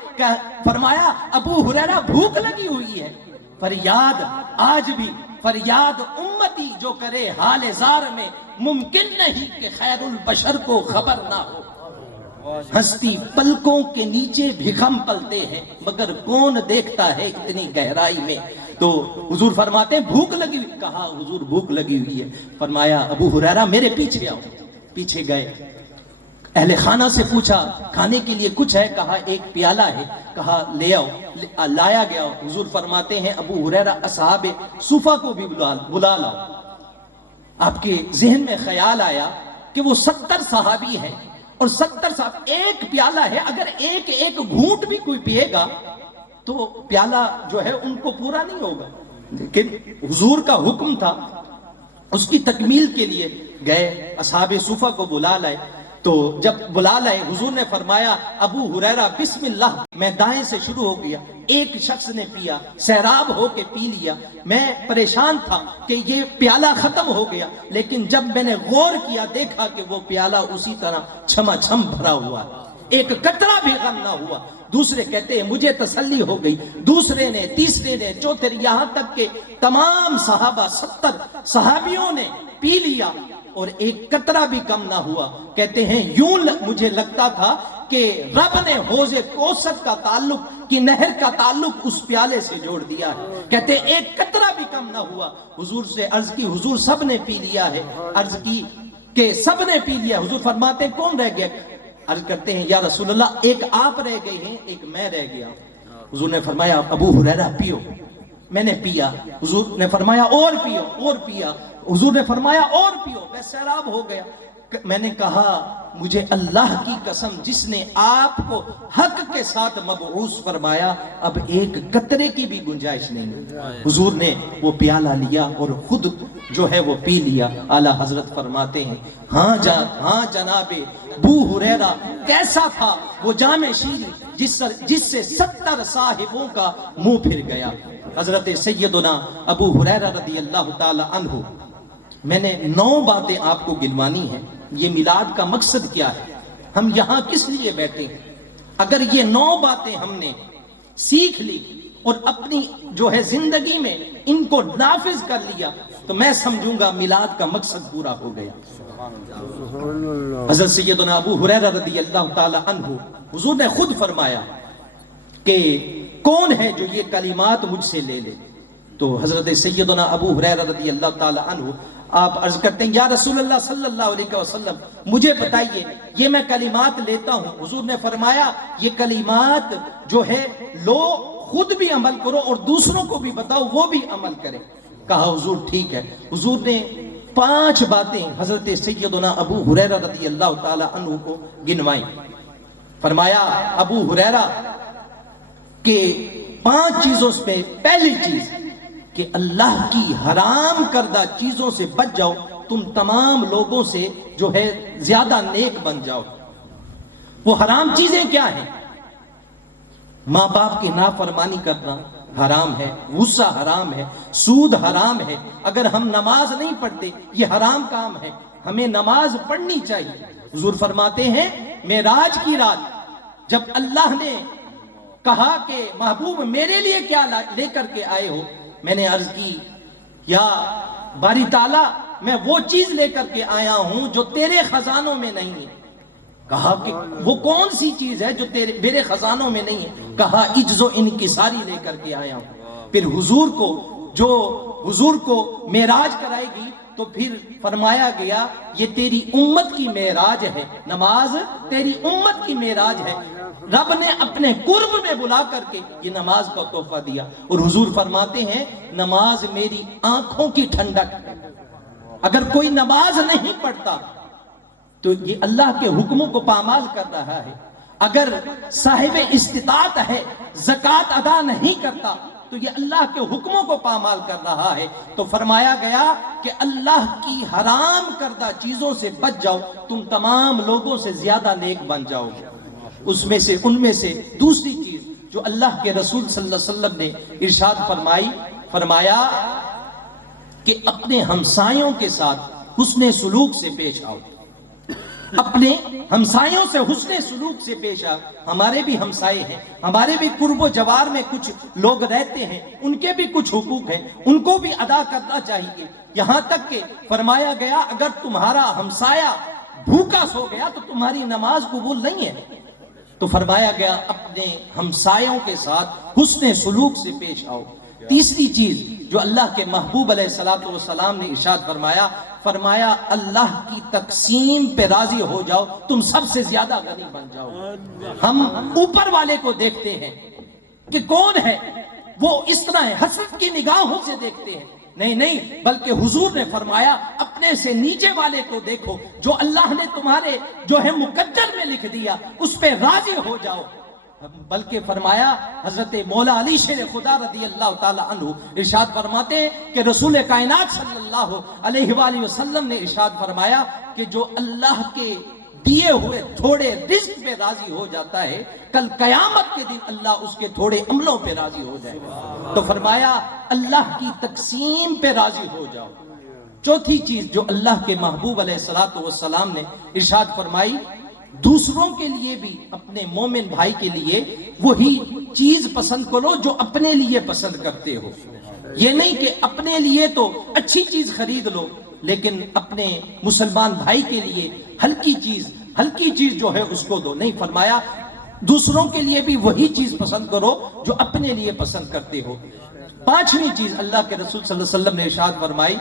فرمایا ابو ہریرہ بھوک لگی ہوئی ہے. فریاد آج بھی فریاد امتی جو کرے حال زار میں, ممکن نہیں کہ خیر البشر کو خبر نہ ہو. ہستی پلکوں کے نیچے بھی ہم پلتے ہیں, مگر کون دیکھتا ہے اتنی گہرائی میں. تو حضور فرماتے ہیں بھوک لگی ہوئی. کہا حضور بھوک لگی ہوئی ہے. فرمایا ابو ہریرہ میرے پیچھے آؤ. پیچھے گئے, اہل خانہ سے پوچھا کھانے کے لیے کچھ ہے؟ کہا ایک پیالہ ہے. کہا لے آؤ. لایا گیا. حضور فرماتے ہیں ابو ہریرہ اصحاب صفہ کو بھی بلا لاؤ. آپ کے ذہن میں خیال آیا کہ وہ 70 صحابی ہیں اور 70 صاحب, ایک پیالہ ہے, اگر ایک ایک گھونٹ بھی کوئی پیے گا تو پیالہ جو ہے ان کو پورا نہیں ہوگا. لیکن حضور کا حکم تھا, اس کی تکمیل کے لیے گئے, اصحاب صفہ کو بلا لائے. تو جب بلا لائے حضور نے فرمایا ابو ہریرہ بسم اللہ. میں دائیں سے شروع ہو گیا, ایک شخص نے پیا, سیراب ہو کے پی لیا. میں پریشان تھا کہ یہ پیالہ ختم ہو گیا, لیکن جب میں نے غور کیا دیکھا کہ وہ پیالہ اسی طرح چھما چھم بھرا ہوا, ایک قطرہ بھی غم نہ ہوا. دوسرے کہتے ہیں مجھے تسلی ہو گئی. دوسرے نے, تیسرے نے, چوتھے, یہاں تک کہ تمام صحابہ 70 صحابیوں نے پی لیا اور ایک قطرہ بھی کم نہ ہوا. کہتے ہیں یوں مجھے لگتا تھا کہ رب نے حوض کوثر کا تعلق, کی نہر کا تعلق اس پیالے سے جوڑ دیا ہے. کہتے ہیں ایک قطرہ بھی کم نہ ہوا. حضور سے عرض کی حضور سب نے پی لیا ہے. عرض کی کہ سب نے پی لیا. حضور فرماتے ہیں کون رہ گیا؟ عرض کرتے ہیں یا رسول اللہ ایک آپ رہ گئے ہیں, ایک میں رہ گیا. حضور نے فرمایا ابو ہریرہ پیو. میں نے پیا. حضور نے فرمایا اور پیو, اور پیا. حضور نے فرمایا اور پیو. میں سیراب ہو گیا. میں نے کہا مجھے اللہ کی قسم جس نے آپ کو حق کے ساتھ مبعوث فرمایا, اب ایک قطرے کی بھی گنجائش نہیں. حضور نے وہ پیالہ لیا اور خود جو ہے وہ پی لیا. اعلیٰ حضرت فرماتے ہیں ہاں جناب ابو ہریرہ کیسا تھا وہ جام شیریں جس سے 70 صاحبوں کا منہ پھر گیا. حضرت سیدنا ابو ہریرہ رضی اللہ تعالی عنہ, میں نے 9 باتیں آپ کو گنوانی ہیں. یہ میلاد کا مقصد کیا ہے, ہم یہاں کس لیے بیٹھے ہیں؟ اگر یہ 9 باتیں ہم نے سیکھ لی اور اپنی جو ہے زندگی میں ان کو نافذ کر لیا تو میں سمجھوں گا میلاد کا مقصد پورا ہو گیا. حضرت سیدنا ابو ہریرہ رضی اللہ تعالی عنہ, حضور نے خود فرمایا کہ کون ہے جو یہ کلمات مجھ سے لے لے. تو حضرت سیدنا ابو ہریرہ رضی اللہ تعالی عنہ آپ عرض کرتے ہیں یا رسول اللہ صلی اللہ علیہ وسلم مجھے بتائیے یہ میں کلمات لیتا ہوں. حضور نے فرمایا یہ کلمات جو ہے لو, خود بھی عمل کرو اور دوسروں کو بھی بتاؤ وہ بھی عمل کریں. کہا حضور ٹھیک ہے. حضور نے 5 باتیں حضرت سیدنا ابو ہریرہ رضی اللہ تعالی عنہ کو گنوائیں. فرمایا ابو ہریرہ کہ 5 چیزوں میں پہلی چیز کہ اللہ کی حرام کردہ چیزوں سے بچ جاؤ, تم تمام لوگوں سے جو ہے زیادہ نیک بن جاؤ. وہ حرام چیزیں کیا ہیں؟ ماں باپ کی نافرمانی کرنا حرام ہے, غصہ حرام ہے, سود حرام ہے. اگر ہم نماز نہیں پڑھتے یہ حرام کام ہے, ہمیں نماز پڑھنی چاہیے. حضور فرماتے ہیں معراج کی رات جب اللہ نے کہا کہ محبوب میرے لیے کیا لے کر کے آئے ہو, میں نے عرض کی یا باری تعالیٰ میں وہ چیز لے کر کے آیا ہوں جو تیرے خزانوں میں نہیں ہے. کہا کہ وہ کون سی چیز ہے جو میرے خزانوں میں نہیں ہے؟ کہا عجز و انکساری لے کر کے آیا ہوں. پھر حضور کو معراج کرائے گی تو پھر فرمایا گیا یہ تیری امت کی معراج ہے, نماز تیری امت کی معراج ہے. رب نے اپنے قرب میں بلا کر کے یہ نماز کا تحفہ دیا. اور حضور فرماتے ہیں نماز میری آنکھوں کی ٹھنڈک ہے. اگر کوئی نماز نہیں پڑھتا تو یہ اللہ کے حکموں کو پامال کر رہا ہے. اگر صاحب استطاعت ہے زکوٰۃ ادا نہیں کرتا تو یہ اللہ کے حکموں کو پامال کر رہا ہے. تو فرمایا گیا کہ اللہ کی حرام کردہ چیزوں سے بچ جاؤ، تم تمام لوگوں سے زیادہ نیک بن جاؤ گے. ان میں سے دوسری چیز جو اللہ کے رسول صلی اللہ علیہ وسلم نے ارشاد فرمایا کہ اپنے ہمسایوں کے ساتھ حسن سلوک سے پیش آؤ. اپنے ہمسایوں سے حسن سلوک سے پیش آؤ. ہمارے بھی ہمسائے ہیں، ہمارے بھی قرب و جوار میں کچھ لوگ رہتے ہیں، ان کے بھی کچھ حقوق ہیں، ان کو بھی ادا کرنا چاہیے. یہاں تک کہ فرمایا گیا اگر تمہارا ہمسایہ بھوکا سو گیا تو تمہاری نماز قبول نہیں ہے. تو فرمایا گیا اپنے ہمسایوں کے ساتھ حسن سلوک سے پیش آؤ. تیسری چیز جو اللہ کے محبوب علیہ الصلوۃ والسلام نے ارشاد فرمایا اللہ کی تقسیم پہ راضی ہو جاؤ، تم سب سے زیادہ غنی بن جاؤ. ہم اوپر والے کو دیکھتے ہیں کہ کون ہے وہ اس طرح ہے، حسرت کی نگاہوں سے دیکھتے ہیں. نہیں بلکہ حضور نے فرمایا اپنے سے نیچے والے کو دیکھو، جو اللہ نے تمہارے جو ہے مقدر میں لکھ دیا اس پہ راضی ہو جاؤ. بلکہ فرمایا حضرت مولا علی شیر خدا رضی اللہ تعالی عنہ ارشاد فرماتے ہیں کہ رسول کائنات صلی اللہ علیہ وآلہ وسلم نے ارشاد فرمایا کہ جو اللہ کے دیے ہوئے تھوڑے رزق پہ راضی ہو جاتا ہے، کل قیامت کے دن اللہ اس کے تھوڑے عملوں پہ راضی ہو جائے گا. تو فرمایا اللہ کی تقسیم پہ راضی ہو جاؤ. چوتھی چیز جو اللہ کے محبوب علیہ الصلوۃ والسلام نے ارشاد فرمائی، دوسروں کے لیے بھی اپنے مومن بھائی کے لیے وہی چیز پسند کرو جو اپنے لیے پسند کرتے ہو. یہ نہیں کہ اپنے لیے تو اچھی چیز خرید لو لیکن اپنے مسلمان بھائی کے لیے ہلکی چیز جو ہے اس کو دو. نہیں، فرمایا دوسروں کے لیے بھی وہی چیز پسند کرو جو اپنے لیے پسند کرتے ہو. پانچویں چیز اللہ کے رسول صلی اللہ علیہ وسلم نے ارشاد فرمائی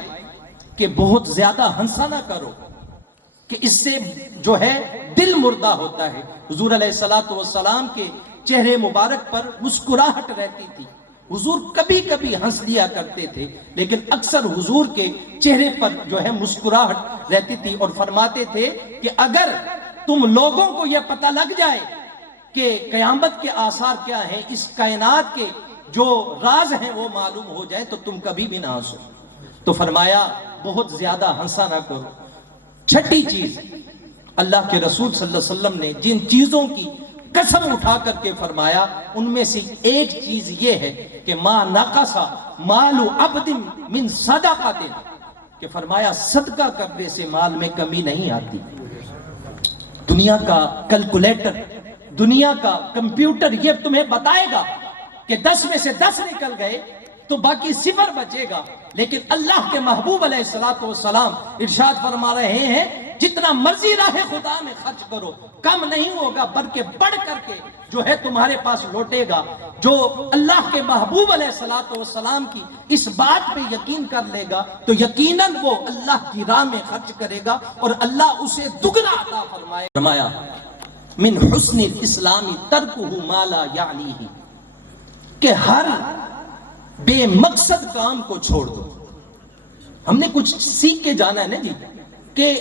کہ بہت زیادہ ہنسا نہ کرو کہ اس سے جو ہے دل مردہ ہوتا ہے. حضور علیہ الصلوۃ والسلام کے چہرے مبارک پر مسکراہٹ رہتی تھی. حضور کبھی کبھی ہنس لیا کرتے تھے لیکن اکثر حضور کے چہرے پر جو ہے مسکراہٹ رہتی تھی اور فرماتے تھے کہ اگر تم لوگوں کو یہ پتہ لگ جائے کہ قیامت کے آثار کیا ہیں، اس کائنات کے جو راز ہیں وہ معلوم ہو جائے تو تم کبھی بھی نہ ہنسو. تو فرمایا بہت زیادہ ہنسا نہ کرو. چھٹی چیز اللہ کے رسول صلی اللہ علیہ وسلم نے جن چیزوں کی قسم اٹھا کر کے فرمایا ان میں سے ایک چیز یہ ہے کہ ما نقص مال عبد من صدقۃ، کہ فرمایا صدقہ کرنے سے مال میں کمی نہیں آتی. دنیا کا کیلکولیٹر، دنیا کا کمپیوٹر یہ تمہیں بتائے گا کہ 10 میں سے 10 نکل گئے تو باقی 0 بچے گا. لیکن اللہ کے محبوب علیہ الصلوۃ والسلام ارشاد فرما رہے ہیں جتنا مرضی راہ خدا میں خرچ کرو کم نہیں ہوگا بلکہ بڑھ کر کے جو ہے تمہارے پاس لوٹے گا. جو اللہ کے محبوب علیہ الصلوۃ والسلام کی اس بات پہ یقین کر لے گا تو یقیناً وہ اللہ کی راہ میں خرچ کرے گا اور اللہ اسے دگنا عطا فرمائے. فرمایا من حسن الاسلام ترکہ ما لا یعنیہ، کہ ہر بے مقصد کام کو چھوڑ دو. ہم نے کچھ سیکھ کے جانا ہے نا جی، کہ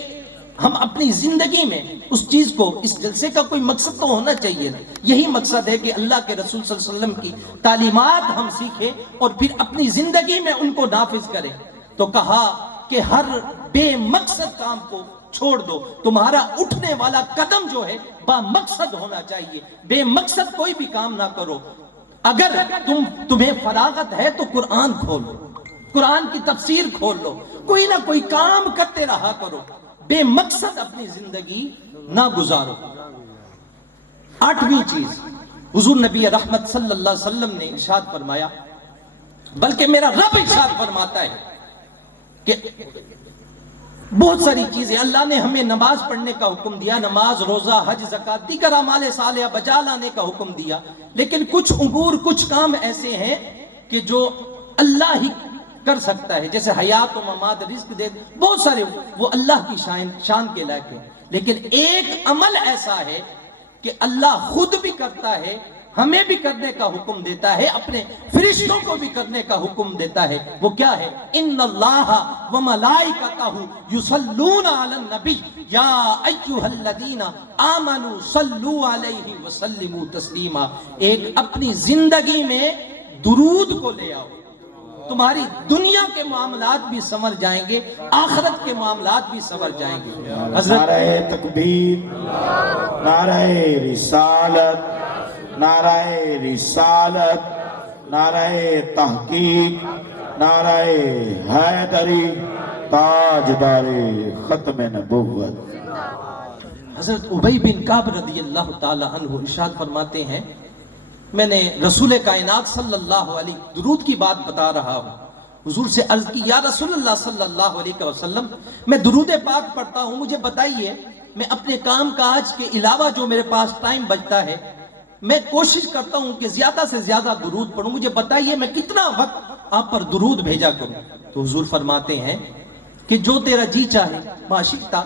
ہم اپنی زندگی میں اس چیز کو، اس جلسے کا کوئی مقصد تو ہونا چاہیے نا. یہی مقصد ہے کہ اللہ کے رسول صلی اللہ علیہ وسلم کی تعلیمات ہم سیکھیں اور پھر اپنی زندگی میں ان کو نافذ کریں. تو کہا کہ ہر بے مقصد کام کو چھوڑ دو. تمہارا اٹھنے والا قدم جو ہے با مقصد ہونا چاہیے. بے مقصد کوئی بھی کام نہ کرو. اگر تمہیں فراغت ہے تو قرآن کھولو، قرآن کی تفسیر کھول لو، کوئی نہ کوئی کام کرتے رہا کرو. بے مقصد اپنی زندگی نہ گزارو. 8ویں چیز حضور نبی رحمت صلی اللہ علیہ وسلم نے ارشاد فرمایا، بلکہ میرا رب ارشاد فرماتا ہے کہ بہت ساری چیزیں اللہ نے ہمیں نماز پڑھنے کا حکم دیا، نماز، روزہ، حج، زکوٰۃ، دیگر اعمال صالحہ بجا لانے کا حکم دیا. لیکن کچھ امور، کچھ کام ایسے ہیں کہ جو اللہ ہی کر سکتا ہے، جیسے حیات و ممات، رزق دے، بہت سارے وہ اللہ کی شان کے لائق ہے. لیکن ایک عمل ایسا ہے کہ اللہ خود بھی کرتا ہے ہمیں بھی کرنے کا حکم دیتا ہے، اپنے فرشتوں کو بھی کرنے کا حکم دیتا ہے، وہ کیا ہے؟ ان اللہ و ملائکتہ یصلون علی النبی یا ایھا الذین آمنوا صلوا علیہ وسلموا تسلیما۔ ایک اپنی زندگی میں درود کو لے آؤ، تمہاری دنیا کے معاملات بھی سنور جائیں گے، آخرت کے معاملات بھی سنور جائیں گے۔ حضرت نعرہ تکبیر، نعرہ رسالت، نعرہ رسالت، نعرہ تحقیق، نعرہ حیدری، تاجدار ختم نبوت۔ حضرت ابی بن کعب رضی اللہ تعالی عنہ ارشاد فرماتے ہیں، میں نے رسول کائنات صلی اللہ علیہ درود کی بات بتا رہا ہوں، حضور سے عرض کی یا رسول اللہ صلی اللہ علیہ وسلم، میں درود پاک پڑھتا ہوں، مجھے بتائیے میں اپنے کام کاج کے علاوہ جو میرے پاس ٹائم بچتا ہے میں کوشش کرتا ہوں کہ زیادہ سے زیادہ درود پڑھوں، مجھے بتائیے میں کتنا وقت آپ پر درود بھیجا کروں؟ تو حضور فرماتے ہیں کہ جو تیرا جی چاہے ما شئتا۔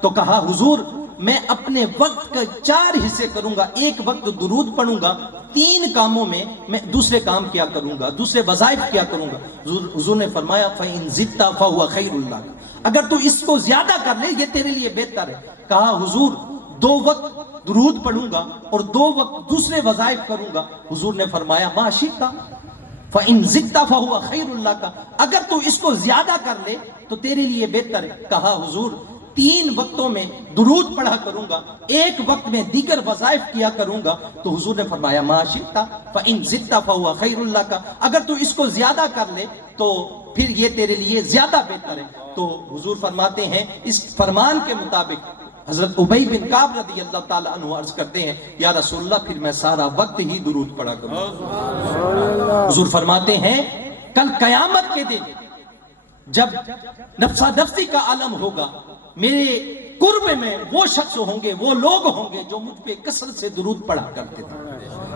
تو کہا حضور میں اپنے وقت کا 4 حصے کروں گا، ایک وقت درود پڑھوں گا، 3 کاموں میں میں دوسرے کام کیا کروں گا، دوسرے وظائف کیا کروں گا۔ حضور نے فرمایا فَإِن زِدْتَ فَهُوَ خَيْرٌ لَكَ، اگر تو اس کو زیادہ کر لے یہ تیرے لیے بہتر ہے۔ کہا حضور 2 وقت درود پڑھوں گا اور 2 وقت دوسرے وظائف کروں گا۔ حضور نے فرمایا ما شئت فَإِن زِدْتَ فَهُوَ خَيْرٌ لَكَ، اگر تو اس کو زیادہ کر لے تو تیرے لیے بہتر ہے۔ کہا حضور 3 وقتوں میں درود پڑھا کروں گا، 1 وقت میں دیگر وظائف کیا کروں گا۔ تو حضور نے فرمایا ما شئت فَإِن زِدْتَ فَهُوَ خَيْرٌ لَكَ، اگر تو اس کو زیادہ کر لے تو پھر یہ تیرے لیے زیادہ بہتر ہے۔ تو حضور فرماتے ہیں اس فرمان کے مطابق حضرت ابی بن کعب رضی اللہ تعالی عنہ عرض کرتے ہیں یا رسول اللہ پھر میں سارا وقت ہی درود پڑھا کروں۔ حضور فرماتے ہیں کل قیامت کے دن جب نفسا نفسی کا عالم ہوگا، میرے قرب میں وہ شخص ہوں گے، وہ لوگ ہوں گے جو مجھ پہ کثرت سے درود پڑھا کرتے تھے۔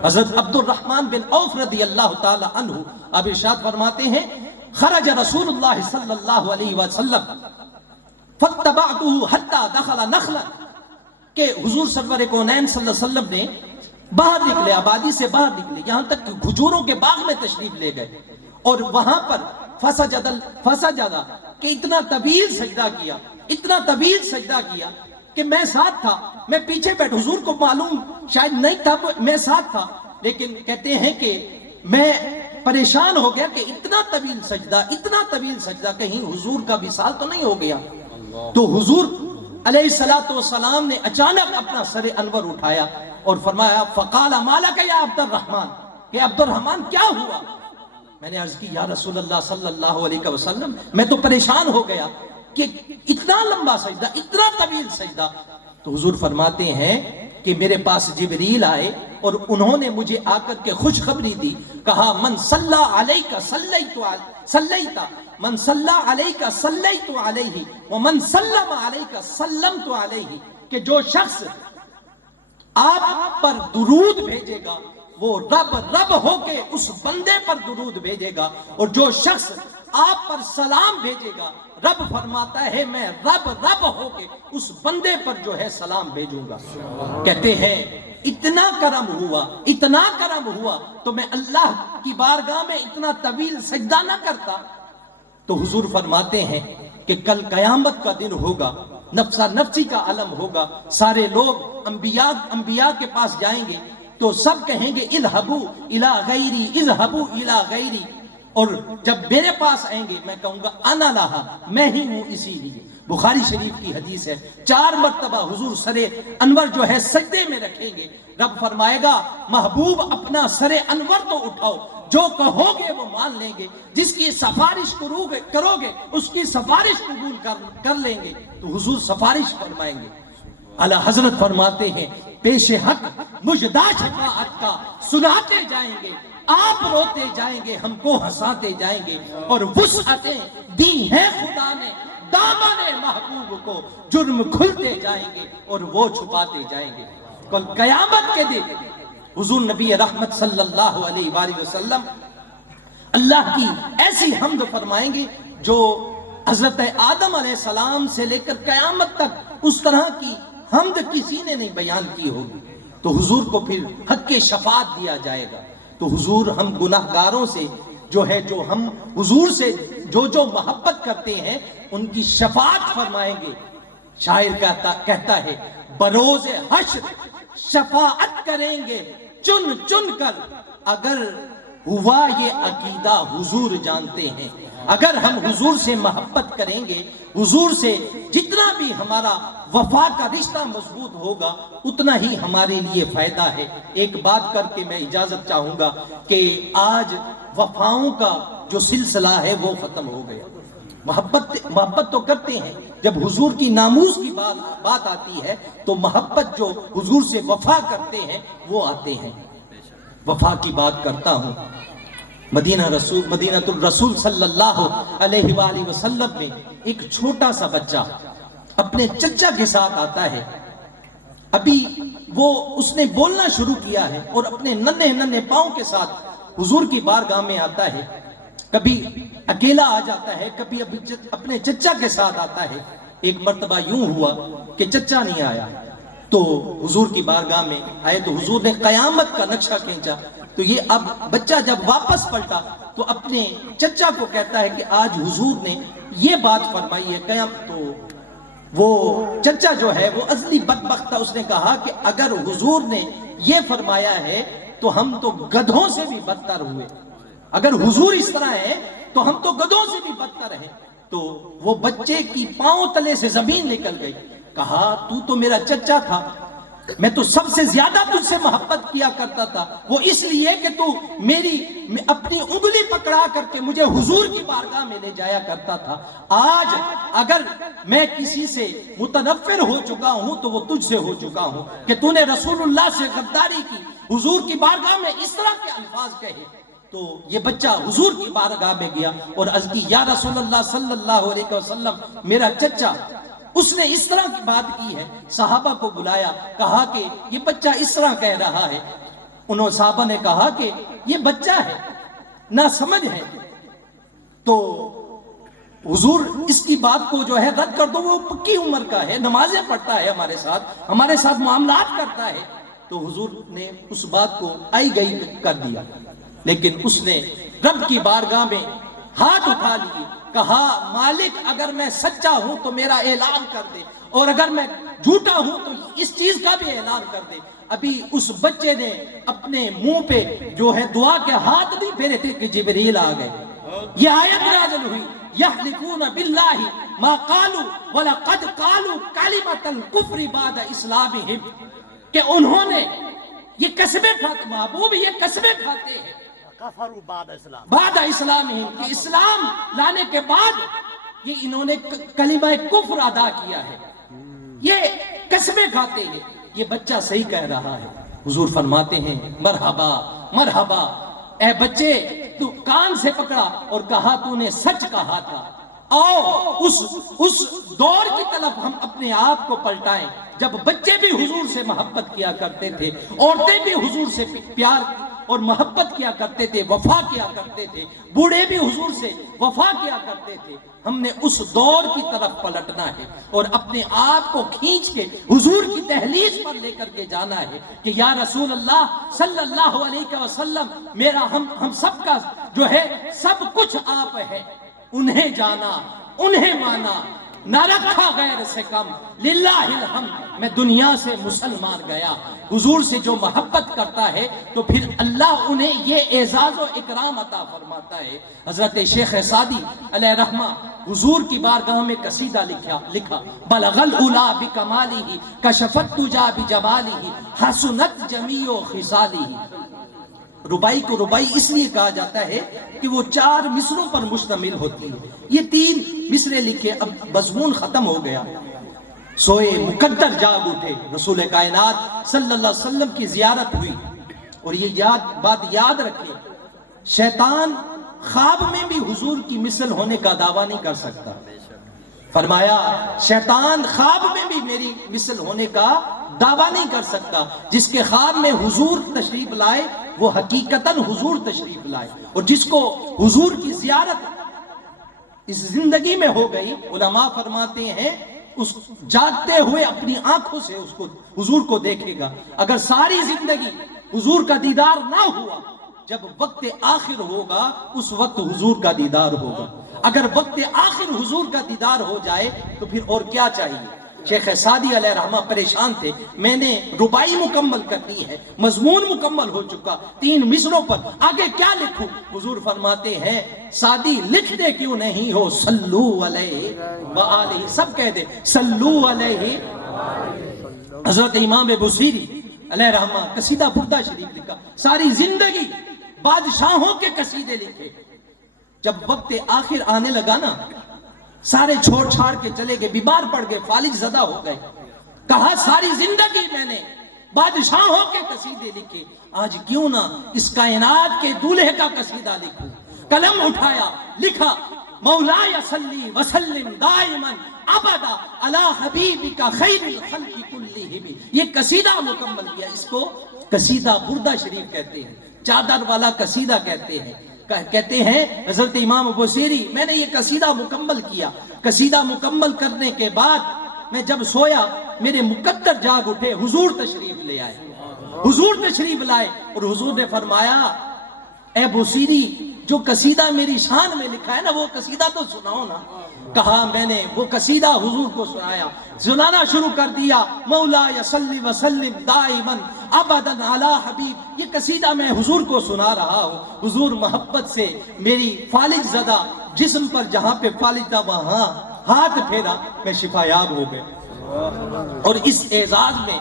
حضرت عبد الرحمن بن عوف رضی اللہ تعالی عنہ اب ارشاد فرماتے ہیں خرج رسول اللہ صلی اللہ علیہ وسلم فاتبعته حتى دخل نخلا، کہ حضور سرور کونین صلی اللہ علیہ وسلم نے باہر نکلے، آبادی سے باہر نکلے، یہاں تک کہ کھجوروں کے باغ میں تشریف لے گئے، اور وہاں پر فسجد کہ اتنا طویل سجدہ کیا، اتنا طویل سجدہ کیا کہ میں ساتھ تھا، میں پیچھے بیٹھ، حضور کو معلوم شاید نہیں تھا میں ساتھ تھا، لیکن کہتے ہیں کہ میں پریشان ہو گیا کہ اتنا طویل سجدہ کہیں حضور کا وصال تو نہیں ہو گیا۔ تو حضور علیہ السلام نے اچانک اپنا سر انور اٹھایا اور فرمایا فقال مالک یا عبد الرحمن، کہ عبد الرحمن کیا ہوا؟ میں نے عرض کی یا رسول اللہ صلی اللہ علیہ وسلم میں تو پریشان ہو گیا کہ اتنا لمبا سجدہ، اتنا طویل سجدہ۔ تو حضور فرماتے ہیں کہ میرے پاس جبریل آئے اور انہوں نے مجھے آ کر کے خوشخبری دی، کہا من صلی علیک صلیت، من صلی علیک صلیت علیہ ومن سلم علیک سلمت علیہ، کہ جو شخص آپ پر درود بھیجے گا وہ رب ہو کے اس بندے پر درود بھیجے گا، اور جو شخص آپ پر سلام بھیجے گا رب فرماتا ہے میں رب ہو کے اس بندے پر جو ہے سلام بھیجوں گا۔ کہتے ہیں اتنا کرم ہوا تو میں اللہ کی بارگاہ میں اتنا طویل سجدہ نہ کرتا۔ تو حضور فرماتے ہیں کہ کل قیامت کا دن ہوگا، نفسا نفسی کا عالم ہوگا، سارے لوگ انبیاء کے پاس جائیں گے تو سب کہیں گے اذهبوا الى غیری، اذهبوا الى غیری، اور جب میرے پاس آئیں گے میں کہوں گا انا لہا، میں ہی ہوں اسی لیے۔ بخاری شریف کی حدیث ہے 4 مرتبہ حضور سر انور جو ہے سجدے میں رکھیں گے، رب فرمائے گا محبوب اپنا سر انور تو اٹھاؤ، جو کہو گے وہ مان لیں گے، جس کی سفارش کرو گے اس کی سفارش قبول کر لیں گے۔ تو حضور سفارش فرمائیں گے، اعلی حضرت فرماتے ہیں پیش حق مجدہ شفاعت کا سناتے جائیں گے، آپ روتے جائیں گے ہم کو ہنساتے جائیں گے، اور وسعتیں دی ہیں خدا نے دامن محبوب کو، جرم کھلتے جائیں گے اور وہ چھپاتے جائیں گے۔ کل قیامت کے دن حضور نبی رحمت صلی اللہ علیہ وآلہ وسلم اللہ کی ایسی حمد فرمائیں گے جو حضرت آدم علیہ السلام سے لے کر قیامت تک اس طرح کی حمد کسی نے نہیں بیان کی ہوگی۔ تو حضور کو پھر حق شفاعت دیا جائے گا. تو حضور ہم گناہگاروں سے جو ہم حضور سے جو محبت کرتے ہیں ان کی شفاعت فرمائیں گے. شاعر کہتا ہے بروز حشر شفاعت کریں گے چن چن کر. اگر ہوا یہ عقیدہ حضور جانتے ہیں. اگر ہم حضور سے محبت کریں گے, حضور سے جتنا بھی ہمارا وفا کا رشتہ مضبوط ہوگا اتنا ہی ہمارے لیے فائدہ ہے. ایک بات کر کے میں اجازت چاہوں گا کہ آج وفاؤں کا جو سلسلہ ہے وہ ختم ہو گیا. محبت تو کرتے ہیں, جب حضور کی ناموس کی بات آتی ہے تو محبت جو حضور سے وفا کرتے ہیں وہ آتے ہیں. وفا کی بات کرتا ہوں. مدینہ الرسول صلی اللہ علیہ وآلہ وسلم میں ایک چھوٹا سا بچہ اپنے چچا کے ساتھ آتا ہے. ابھی اس نے بولنا شروع کیا ہے اور اپنے ننھے پاؤں کے ساتھ حضور کی بارگاہ میں آتا ہے. کبھی اکیلا آ جاتا ہے, کبھی اپنے چچا کے ساتھ آتا ہے. ایک مرتبہ یوں ہوا کہ چچا نہیں آیا تو حضور کی بارگاہ میں آئے تو حضور نے قیامت کا نقشہ کھینچا. تو یہ اب بچہ جب واپس پلٹا تو اپنے چچا کو کہتا ہے کہ آج حضور نے یہ بات فرمائی ہے. تو وہ چچا جو ہے وہ ازلی بدبخت تھا. اس نے کہا کہ اگر حضور نے یہ فرمایا ہے تو ہم تو گدھوں سے بھی بدتر ہوئے. اگر حضور اس طرح ہے تو ہم تو گدھوں سے بھی بدتر ہیں. تو وہ بچے کی پاؤں تلے سے زمین نکل گئی. کہا تو میرا چچا تھا, میں تو سب سے زیادہ تجھ سے محبت کیا کرتا تھا. وہ اس لیے کہ تو اپنی انگلی پکڑا کر کے مجھے حضور کی بارگاہ میں لے جایا کرتا تھا. آج اگر میں کسی سے متنفر ہو چکا ہوں تو وہ تجھ سے ہو چکا ہوں کہ تو نے رسول اللہ سے غداری کی, حضور کی بارگاہ میں اس طرح کے الفاظ کہے. تو یہ بچہ حضور کی بارگاہ میں گیا اور عرض کی یا رسول اللہ صلی اللہ علیہ وسلم, میرا چچا اس نے اس طرح کی بات کی ہے. صحابہ کو بلایا, کہا کہ یہ بچہ اس طرح کہہ رہا ہے. صحابہ نے کہا کہ یہ بچہ ہے, نہ سمجھ ہے, تو حضور اس کی بات کو جو ہے رد کر دو. وہ پکی عمر کا ہے, نمازیں پڑھتا ہے, ہمارے ساتھ معاملات کرتا ہے. تو حضور نے اس بات کو آئی گئی کر دیا. لیکن اس نے رب کی بارگاہ میں ہاتھ اٹھا لیے, کہا مالک اگر میں سچا ہوں تو میرا اعلان کر دے, اور اگر میں جھوٹا ہوں تو اس چیز کا بھی اعلان کر دے. ابھی اس بچے نے اپنے منہ پہ جو ہے دعا کے ہاتھ نہیں پھیرے تھے کہ جبریل آ گئے. یہ آیت نازل ہوئی یحلفون باللہ ما قالوا ولقد قالوا کلمۃ الکفر بعد اسلامہم, کہ انہوں نے یہ قسمیں کھاتے, محبوب یہ قسمیں کھاتے ہیں بعد اسلام ہی, کہ اسلام لانے کے بعد یہ انہوں نے کلمہ کفر ادا کیا ہے, یہ قسمیں کھاتے ہیں. یہ بچہ صحیح کہہ رہا ہے. حضور فرماتے ہیں مرحبا مرحبا, اے بچے تو کان سے پکڑا اور کہا تو نے سچ کہا تھا. آؤ اس دور کی طرف ہم اپنے آپ کو پلٹائیں جب بچے بھی حضور سے محبت کیا کرتے تھے, عورتیں بھی حضور سے پیار اور محبت کیا کرتے تھے, وفا کیا کرتے تھے, بوڑھے بھی حضور سے وفا کیا کرتے تھے. ہم نے اس دور کی طرف پلٹنا ہے اور اپنے آپ کو کھینچ کے حضور کی دہلیز پر لے کر کے جانا ہے کہ یا رسول اللہ صلی اللہ علیہ وسلم, میرا ہم سب کا جو ہے سب کچھ آپ ہے. انہیں جانا, انہیں مانا, نہ رکھا غیر سے کم, للہ الحمد میں دنیا سے مسلمان گیا. حضور سے جو محبت کرتا ہے تو پھر اللہ انہیں یہ اعزاز و اکرام عطا فرماتا ہے. حضرت شیخ سعدی علیہ رحمہ حضور کی بارگاہ میں قصیدہ لکھا بلغ العلا بکمالہ کشفت تجا بجمالہ حسنت جمیع خصالہ. ربائی کو ربائی اس لیے کہا جاتا ہے کہ وہ 4 مصروں پر مشتمل ہوتی ہے. یہ 3 مصرے لکھے, اب مضمون ختم ہو گیا. سوئے مقدر جاگ اٹھے, رسول کائنات صلی اللہ علیہ وسلم کی زیارت ہوئی. اور یہ بات یاد رکھیں, شیطان خواب میں بھی حضور کی مثل ہونے کا دعویٰ نہیں کر سکتا. فرمایا شیطان خواب میں بھی میری مثل ہونے کا دعویٰ نہیں کر سکتا. جس کے خواب میں حضور تشریف لائے وہ حقیقتاً حضور تشریف لائے, اور جس کو حضور کی زیارت اس زندگی میں ہو گئی, علماء فرماتے ہیں اس جاگتے ہوئے اپنی آنکھوں سے اس کو حضور کو دیکھے گا. اگر ساری زندگی حضور کا دیدار نہ ہوا، جب وقت آخر ہوگا اس وقت حضور کا دیدار ہوگا. اگر وقت آخر حضور کا دیدار ہو جائے تو پھر اور کیا چاہیے. شیخ سعدی علیہ رحمہ پریشان تھے، میں نے ربائی مکمل کرنی ہے، مضمون مکمل ہو چکا، 3 مصروں پر، آگے کیا لکھوں؟ حضور فرماتے ہیں سعدی لکھ دے کیوں نہیں ہو، صلو علیہ وآلہ، سب کہہ دے صلو علیہ. حضرت امام بصیری علیہ رحمہ قصیدہ بردہ شریف لکھا، ساری زندگی بادشاہوں کے قصیدے لکھے. جب وقت آخر آنے لگا نا، سارے چھوڑ چھاڑ کے چلے گئے، بیمار پڑ گئے، فالج زدہ ہو گئے. کہا ساری زندگی میں نے بادشاہوں کے قصیدے لکھے، آج کیوں نہ اس کائنات کے دولہے کا قصیدہ لکھوں. قلم اٹھایا، لکھا مولاي صلی وسلم دائما ابدا علی حبیبک خیر الخلق کلہم. یہ قصیدہ مکمل کیا. اس کو قصیدہ بردہ شریف کہتے ہیں، چادر والا قصیدہ کہتے ہیں. کہتے ہیں حضرت امام بصیری میں نے یہ قصیدہ مکمل کیا. قصیدہ مکمل کرنے کے بعد میں جب سویا، میرے مقدر جاگ اٹھے، حضور تشریف لے آئے. حضور تشریف لائے اور حضور نے فرمایا اے بصیری جو قصیدہ میری شان میں لکھا ہے نا وہ قصیدہ تو سناؤ نا. کہا میں نے وہ قصیدہ حضور کو سنایا، سنانا شروع کر دیا. مولاي صلی وسلم دائما ابدا علی حبیب، یہ قصیدہ میں حضور کو سنا رہا ہوں. حضور محبت سے میری فالج زدہ جسم پر جہاں پہ فالج تھا وہاں ہاتھ پھیرا، میں شفا یاب ہو گئے. اور اس اعزاز میں،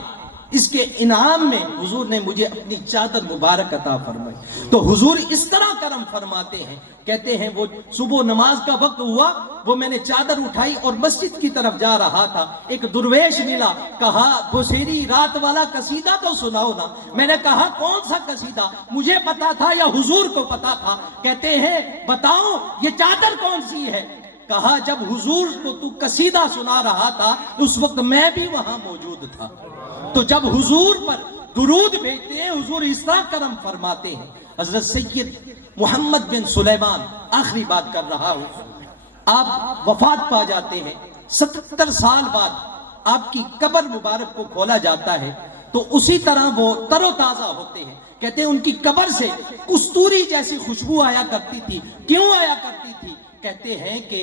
اس کے انعام میں حضور نے مجھے اپنی چادر مبارک عطا فرمائی. تو حضور اس طرح کرم فرماتے ہیں. کہتے ہیں وہ صبح نماز کا وقت ہوا، وہ میں نے چادر اٹھائی اور مسجد کی طرف جا رہا تھا، ایک درویش ملا. کہا بصیری رات والا قصیدہ تو سناؤ نا. میں نے کہا کون سا قصیدہ؟ مجھے پتا تھا یا حضور کو پتا تھا؟ کہتے ہیں بتاؤ یہ چادر کون سی ہے؟ کہا جب حضور کو تو قصیدہ سنا رہا تھا اس وقت میں بھی وہاں موجود تھا. تو جب حضور پر درود بھیجتے ہیں حضور اس طرح کرم فرماتے ہیں. حضرت سید محمد بن سلیمان، آخری بات کر رہا ہوں، آپ وفات پا جاتے ہیں. 70 سال بعد آپ کی قبر مبارک کو کھولا جاتا ہے تو اسی طرح وہ تر و تازہ ہوتے ہیں. کہتے ہیں ان کی قبر سے کستوری جیسی خوشبو آیا کرتی تھی. کیوں آیا کرتی تھی؟ کہتے ہیں کہ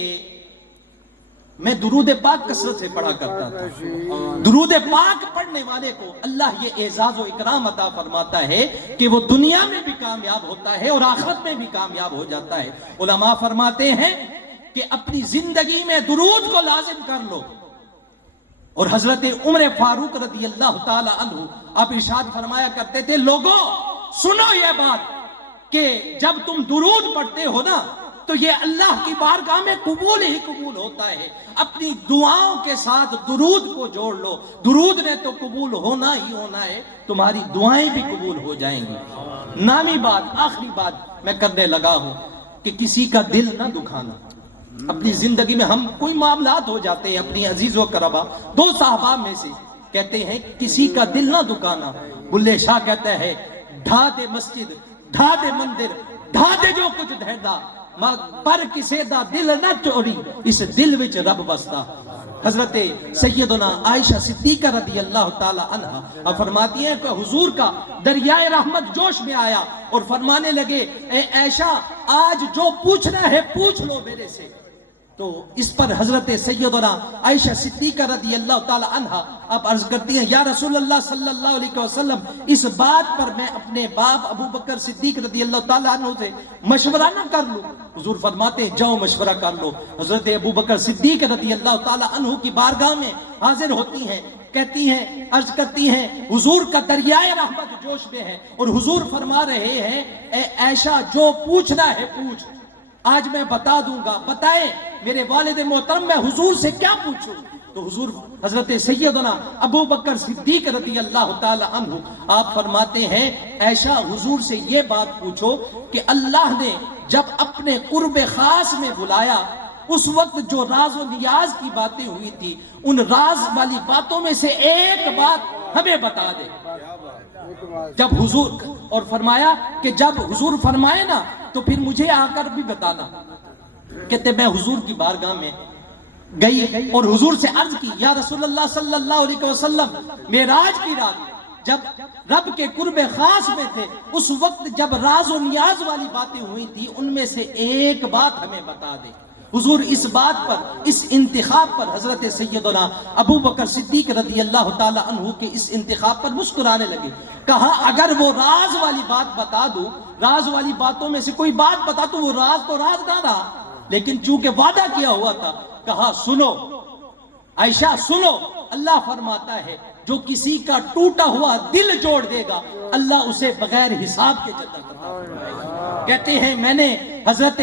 میں درود پاک کثرت سے پڑھا کرتا تھا. درود پاک پڑھنے والے کو اللہ یہ اعزاز و اکرام عطا فرماتا ہے کہ وہ دنیا میں بھی کامیاب ہوتا ہے اور آخرت میں بھی کامیاب ہو جاتا ہے. علماء فرماتے ہیں کہ اپنی زندگی میں درود کو لازم کر لو. اور حضرت عمر فاروق رضی اللہ تعالی عنہ آپ ارشاد فرمایا کرتے تھے لوگوں سنو یہ بات کہ جب تم درود پڑھتے ہو نا تو یہ اللہ کی بارگاہ میں قبول ہی قبول ہوتا ہے. اپنی دعاؤں کے ساتھ درود کو جوڑ لو. درود نے تو قبول ہونا ہی ہونا ہے، تمہاری دعائیں بھی قبول ہو جائیں گی. نامی بات، آخری بات میں کرنے لگا ہوں کہ کسی کا دل نہ دکھانا. اپنی زندگی میں ہم کوئی معاملات ہو جاتے ہیں اپنی عزیز و قربا، 2 صحابہ میں سے کہتے ہیں کسی کا دل نہ دکھانا. بلے شاہ کہتا ہے ڈھا دے مسجد، ڈھا دے مندر، ڈھا دے جو کچھ ڈھیڑا، پر کسے دا دل نہ چوری، اس دل وچ رب بستا. حضرت سیدنا عائشہ صدیقہ رضی اللہ تعالی عنہ فرماتی ہیں کہ حضور کا دریائے رحمت جوش میں آیا اور فرمانے لگے اے عائشہ آج جو پوچھنا ہے پوچھ لو میرے سے. تو اس پر حضرت سیدنا عائشہ صدیقہ رضی اللہ تعالی عنہ آپ عرض کرتی ہیں یا رسول اللہ صلی اللہ علیہ وسلم اس بات پر میں اپنے باپ ابو بکر صدیق رضی اللہ تعالی عنہ سے مشورہ نہ کر لوں؟ حضور فرماتے ہیں جاؤ مشورہ کر لو. حضرت ابو بکر صدیق رضی اللہ تعالی عنہ کی بارگاہ میں حاضر ہوتی ہیں، کہتی ہیں عرض کرتی ہیں حضور کا دریائے رحمت جوش میں ہے اور حضور فرما رہے ہیں اے عائشہ جو پوچھنا ہے پوچھ، آج میں بتا دوں گا. بتائیں میرے والد محترم میں حضور سے کیا پوچھوں؟ تو حضور حضرت سیدنا ابو بکر صدیق رضی اللہ تعالی عنہ آپ فرماتے ہیں عائشہ حضور سے یہ بات پوچھو کہ اللہ نے جب اپنے قرب خاص میں بلایا اس وقت جو راز و نیاز کی باتیں ہوئی تھی ان راز والی باتوں میں سے ایک بات ہمیں بتا دے. جب حضور اور فرمایا کہ جب حضور فرمائے نا تو پھر مجھے آ کر بھی بتانا. کہتے میں حضور کی بارگاہ میں گئی اور حضور سے عرض کی یا رسول اللہ صلی اللہ علیہ وسلم معراج کی رات جب رب کے قرب خاص میں تھے اس وقت جب راز و نیاز والی باتیں ہوئی تھی ان میں سے ایک بات ہمیں بتا دے۔ حضور اس بات پر اس انتخاب پر حضرت سیدنا ابو بکر صدیق رضی اللہ تعالی عنہ کے اس انتخاب پر مسکرانے لگے۔ کہا اگر وہ راز والی بات بتا دوں، راز والی باتوں میں سے کوئی بات بتا تو وہ راز نہ رہا، لیکن چونکہ وعدہ کیا ہوا تھا، کہا سنو عائشہ سنو، اللہ فرماتا ہے جو کسی کا ٹوٹا ہوا دل جوڑ دے گا اللہ اسے بغیر حساب کے جنت عطا فرمائے گا۔ کہتے ہیں میں نے حضرت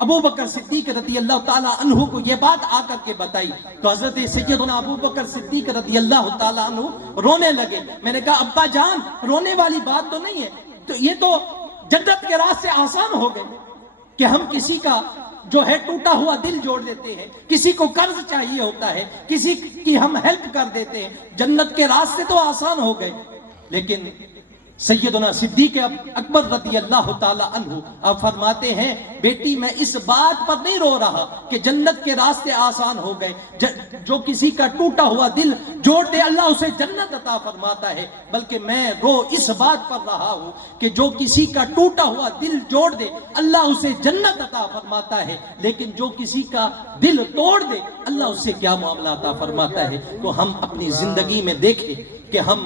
ابو بکر صدیق رضی اللہ تعالیٰ عنہ کو یہ بات آ کر کے بتائی تو حضرت سیدنا ابو بکر صدیق رضی اللہ تعالیٰ عنہ رونے لگے۔ میں نے کہا ابا جان رونے والی بات تو نہیں ہے، تو یہ تو جنت کے راستے آسان ہو گئے کہ ہم کسی کا جو ہے ٹوٹا ہوا دل جوڑ دیتے ہیں، کسی کو قرض چاہیے ہوتا ہے، کسی کی ہم ہیلپ کر دیتے ہیں، جنت کے راستے تو آسان ہو گئے۔ لیکن سیدنا صدیق اکبر رضی اللہ تعالی عنہ آپ فرماتے ہیں بیٹی میں اس بات پر نہیں رو رہا کہ جنت کے راستے آسان ہو گئے، جو کسی کا ٹوٹا ہوا دل جوڑ دے اللہ اسے جنت عطا فرماتا ہے، بلکہ میں اس بات پر رہا ہوں کہ جو کسی کا ٹوٹا ہوا دل جوڑ دے اللہ اسے جنت عطا فرماتا ہے، لیکن جو کسی کا دل توڑ دے اللہ اسے کیا معاملہ عطا فرماتا ہے۔ تو ہم اپنی زندگی میں دیکھیں کہ ہم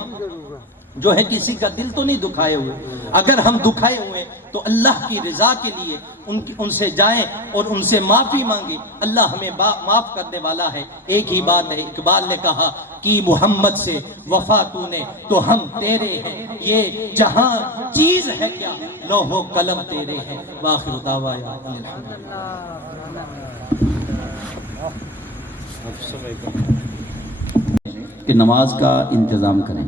جو ہے کسی کا دل تو نہیں دکھائے ہوئے، اگر ہم دکھائے ہوئے تو اللہ کی رضا کے لیے ان سے جائیں اور ان سے معافی مانگیں، اللہ ہمیں معاف کرنے والا ہے۔ ایک ہی بات ہے، اقبال نے کہا کہ محمد سے وفا تو نے تو ہم تیرے ہیں، یہ جہاں چیز ہے کیا لوح و قلم تیرے ہیں۔ وآخر دعوانا ان الحمدللہ۔ کہ نماز کا انتظام کریں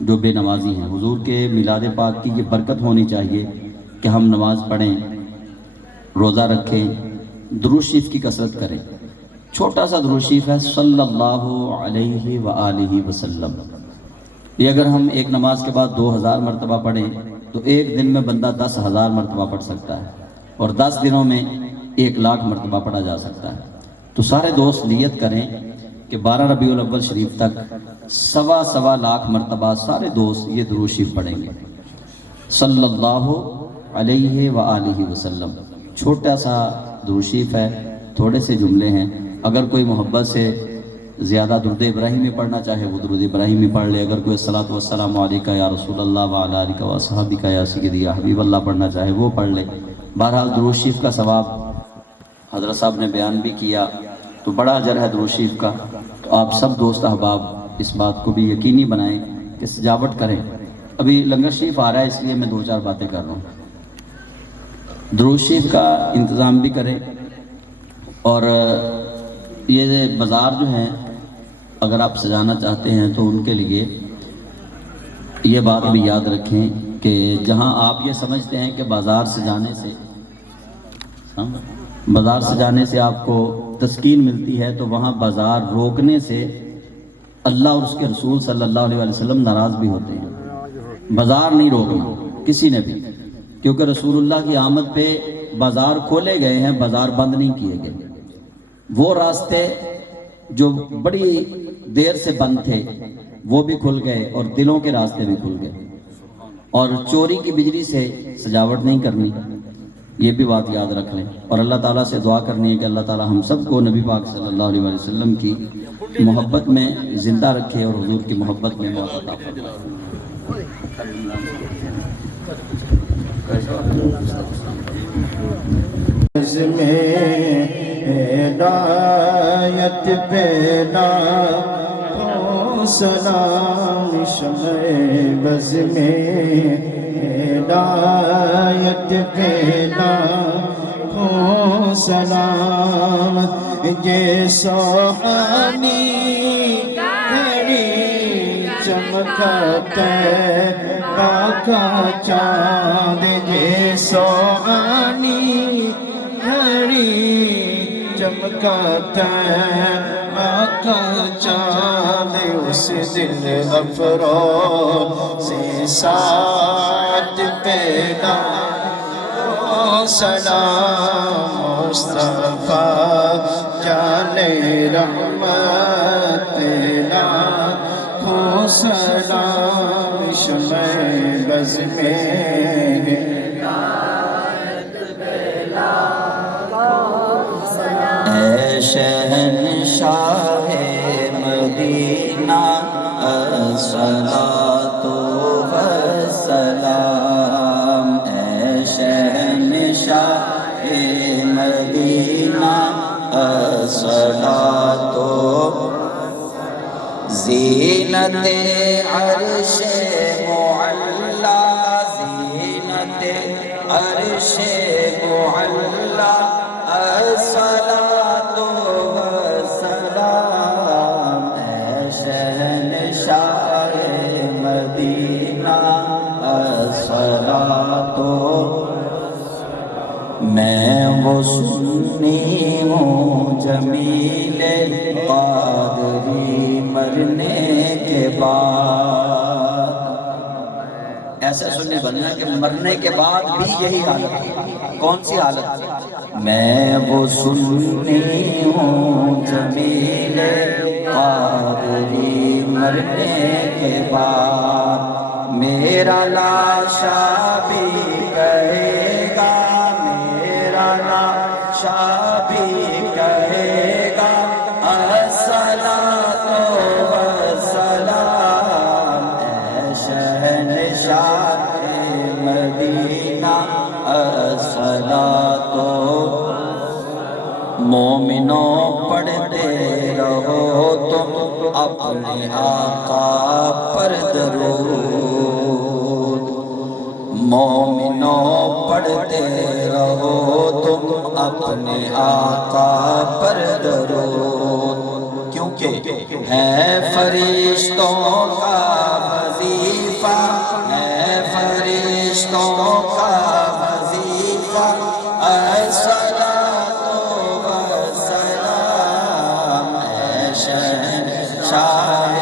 جو بے نمازی ہیں۔ حضور کے میلاد پاک کی یہ برکت ہونی چاہیے کہ ہم نماز پڑھیں، روزہ رکھیں، درود شریف کی کثرت کریں۔ چھوٹا سا درود شریف ہے صلی اللہ علیہ وآلہ وسلم، یہ اگر ہم ایک نماز کے بعد 2000 مرتبہ پڑھیں تو ایک دن میں بندہ 10,000 مرتبہ پڑھ سکتا ہے، اور 10 دنوں میں 1,00,000 مرتبہ پڑھا جا سکتا ہے۔ تو سارے دوست نیت کریں کہ 12 ربیع الاول شریف تک 1.25 مرتبہ سارے دوست یہ درود شریف پڑھیں گے صلی اللہ علیہ وآلہ وسلم۔ چھوٹا سا درود شریف ہے، تھوڑے سے جملے ہیں، اگر کوئی محبت سے زیادہ درود ابراہیمی پڑھنا چاہے وہ درود ابراہیمی پڑھ لے، اگر کوئی الصلاۃ والسلام علیکہ یا رسول اللہ وعلی آلہ وصحبہ یا سیدی یا حبیب اللہ پڑھنا چاہے وہ پڑھ لے۔ بہرحال درود شریف کا ثواب حضرت صاحب نے بیان بھی کیا، تو بڑا اجر ہے درود شریف کا۔ تو آپ سب دوست احباب اس بات کو بھی یقینی بنائیں کہ سجاوٹ کریں۔ ابھی لنگر شریف آ رہا ہے اس لیے میں 2-4 باتیں کر رہا ہوں۔ درود شریف کا انتظام بھی کریں، اور یہ بازار جو ہیں اگر آپ سجانا چاہتے ہیں تو ان کے لیے یہ بات بھی یاد رکھیں کہ جہاں آپ یہ سمجھتے ہیں کہ بازار سجانے سے آپ کو تسکین ملتی ہے تو وہاں بازار روکنے سے اللہ اور اس کے رسول صلی اللہ علیہ وسلم ناراض بھی ہوتے ہیں۔ بازار نہیں روکنا کسی نے بھی، کیونکہ رسول اللہ کی آمد پہ بازار کھولے گئے ہیں، بازار بند نہیں کیے گئے۔ وہ راستے جو بڑی دیر سے بند تھے وہ بھی کھل گئے، اور دلوں کے راستے بھی کھل گئے، اور چوری کی بجلی سے سجاوٹ نہیں کرنی، یہ بھی بات یاد رکھ لیں۔ اور اللہ تعالیٰ سے دعا کرنی ہے کہ اللہ تعالیٰ ہم سب کو نبی پاک صلی اللہ علیہ وسلم کی محبت میں زندہ رکھے اور حضور کی محبت میں موت عطا ہدایت پیدا ہو سلام شمع بز میں، ہدایت پیدا ہو سلام، یہ سوہانی گھڑی چمکتا کا چاند، یہ سوہانی گھڑی چمکتا آقا چاند، اس دن افروز سے ساتھ پیدا ہو سلام مصطفیٰ جانے رحمت لاکھوں سلام شمع بز میں اے شہنشاہ مدینہ الصلاۃ والسلام، اے شہنشاہ مدینہ الصلاۃ زینت عرش معلا، زینت عرش معلا الصلاۃ والسلام، اے شہنشاہ مدینہ الصلاۃ، میں وہ سنی ہوں جمیل قادری مرنے کے بعد، ایسے سنی بننا کہ مرنے کے بعد بھی یہی حالت ہے۔ کون سی حالت؟ میں وہ سنی ہوں جمیل قادری مرنے کے بعد، میرا لاشا بھی کہے گا، میرا لاشا بھی کہے گا الصلاۃ والسلام، اے شہنشاہ مدینہ الصلاۃ، مومنوں پڑھتے رہو تم اپنے آقا پر درود، مومنوں پڑھتے رہو تم اپنے آقا پر درود، کیونکہ ہے فرشتوں کا وظیفہ، ہے فرشتوں کا وظیفہ الصلاۃ والسلام، اے شہنشاہ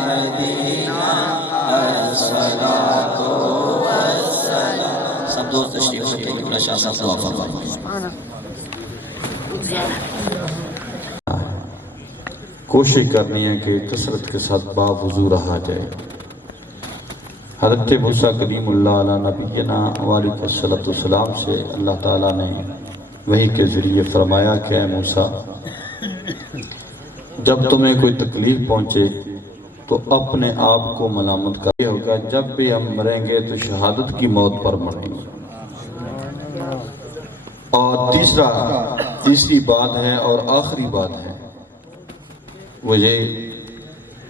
مدینہ الصلاۃ والسلام۔ سب دوست تشریف رکھیں، اپنا شاہ صاحب دعا فرمائیں۔ کوشش کرنی ہے کہ کثرت کے ساتھ باوضو رہا جائے۔ حضرت موسیٰ کلیم اللہ علیہ نبینا علیہ السلام سے اللہ تعالیٰ نے وحی کے ذریعے فرمایا کہ اے موسیٰ، جب تمہیں کوئی تکلیف پہنچے تو اپنے آپ کو ملامت کر، یہ ہوگا جب بھی ہم مریں گے تو شہادت کی موت پر مریں گے۔ اور تیسری بات ہے اور آخری بات ہے وہ یہ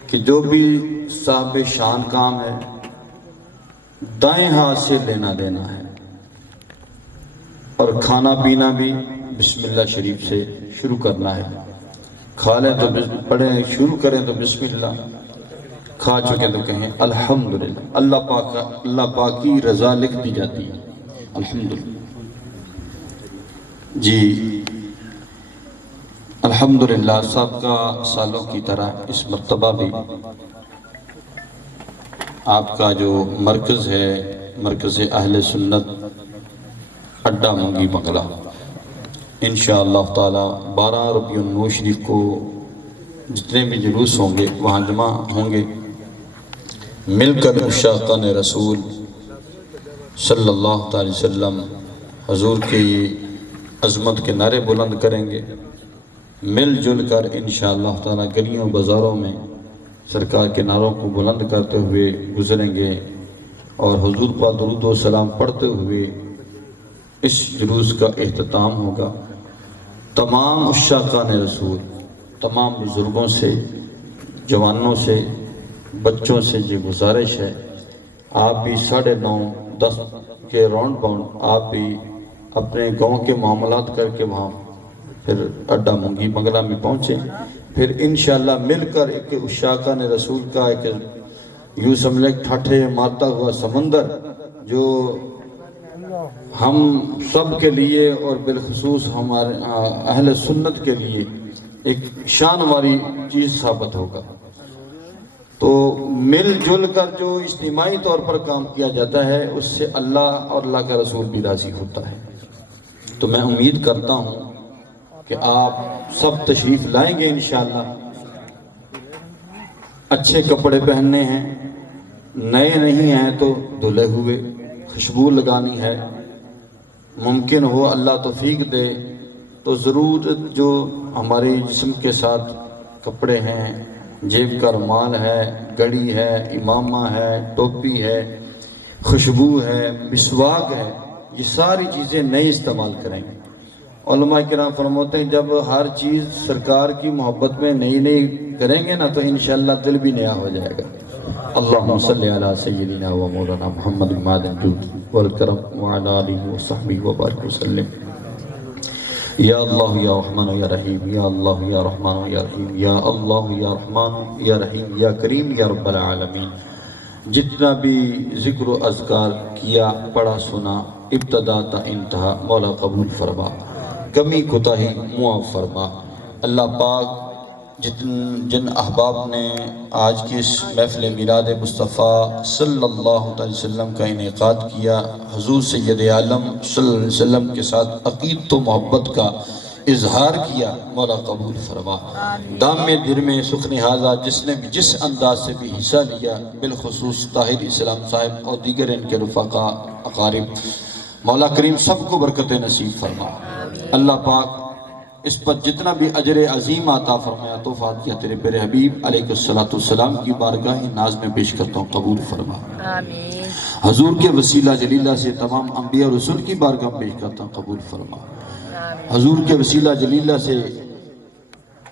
کہ جو بھی صاحب شان کام ہے دائیں ہاتھ سے لینا دینا ہے، اور کھانا پینا بھی بسم اللہ شریف سے شروع کرنا ہے۔ کھا لیں تو پڑھیں، شروع کریں تو بسم اللہ، کھا چکے تو کہیں الحمدللہ۔ اللہ پاک کی رضا لکھ دی جاتی ہے، الحمدللہ۔ جی الحمدللہ، سابقہ سالوں کی طرح اس مرتبہ بھی آپ کا جو مرکز ہے، مرکز اہل سنت اڈا منگی بنگلہ، انشاءاللہ تعالی 12 ربیع النور شریف کو جتنے بھی جلوس ہوں گے وہاں جمع ہوں گے، مل کر عشاقان رسول صلی اللہ علیہ وسلم حضور کی عظمت کے نعرے بلند کریں گے، مل جل کر انشاءاللہ تعالی گلیوں بازاروں میں سرکار کے نعروں کو بلند کرتے ہوئے گزریں گے، اور حضور پر درود و سلام پڑھتے ہوئے اس جلوس کا اختتام ہوگا۔ تمام عشاقان رسول، تمام بزرگوں سے، جوانوں سے، بچوں سے یہ گزارش ہے، آپ بھی 9:30 10 کے راؤنڈ باؤنڈ آپ بھی اپنے گاؤں کے معاملات کر کے وہاں پھر اڈا منگی بنگلہ میں پہنچیں، پھر انشاءاللہ مل کر ایک عشاقان رسول کا ایک یوں سمجھیں ٹھاٹھے مارتا ہوا سمندر جو ہم سب کے لیے اور بالخصوص ہمارے اہل سنت کے لیے ایک شان والی چیز ثابت ہوگا۔ تو مل جل کر جو اجتماعی طور پر کام کیا جاتا ہے اس سے اللہ اور اللہ کا رسول بھی راضی ہوتا ہے۔ تو میں امید کرتا ہوں کہ آپ سب تشریف لائیں گے انشاءاللہ. اچھے کپڑے پہننے ہیں، نئے نہیں ہیں تو دھلے ہوئے، خوشبو لگانی ہے. ممکن ہو اللہ توفیق دے تو ضرور جو ہمارے جسم کے ساتھ کپڑے ہیں، جیب کا رومال ہے، گھڑی ہے، امامہ ہے، ٹوپی ہے، خوشبو ہے، مسواک ہے، یہ ساری چیزیں نئی استعمال کریں گے. علماء کرام فرماتے ہیں جب ہر چیز سرکار کی محبت میں نئی نئی کریں گے نا تو انشاءاللہ دل بھی نیا ہو جائے گا. اللہم صلی علی سیدنا و مولانا محمد معدن جود والکرم وعلی آلہ وصحبہ وبارک وسلم. یا اللہ یا رحمان یا رحیم، یا اللہ یا رحمان یا رحیم، یا اللہ یا رحمان یا رحیم، یا کریم یا رب العالمین. جتنا بھی ذکر و اذکار کیا، پڑھا سنا، ابتدا تا انتہا، مولا قبول فرما، کمی کوتاہی معاف فرما. اللہ پاک جن احباب نے آج کی اس محفل میلاد مصطفیٰ صلی اللہ علیہ وسلم کا انعقاد کیا، حضور سید عالم صلی اللہ علیہ وسلم کے ساتھ عقیدت و محبت کا اظہار کیا، مولا قبول فرما. دام میں در میں سخن حاضر جس نے بھی جس انداز سے بھی حصہ لیا، بالخصوص طاہر اسلام صاحب اور دیگر ان کے رفقا اقارب، مولا کریم سب کو برکت نصیب فرما. اللہ پاک اس پر جتنا بھی اجر عظیم عطا فرمایا توفات کیا تیرے پیارے حبیب علیہ السلام کی بارگاہ ناز میں پیش کرتا ہوں، قبول فرما. حضور کے وسیلہ جلیلہ سے تمام انبیاء اور رسول کی بارگاہ میں پیش کرتا ہوں، قبول فرما. حضور کے وسیلہ جلیلہ سے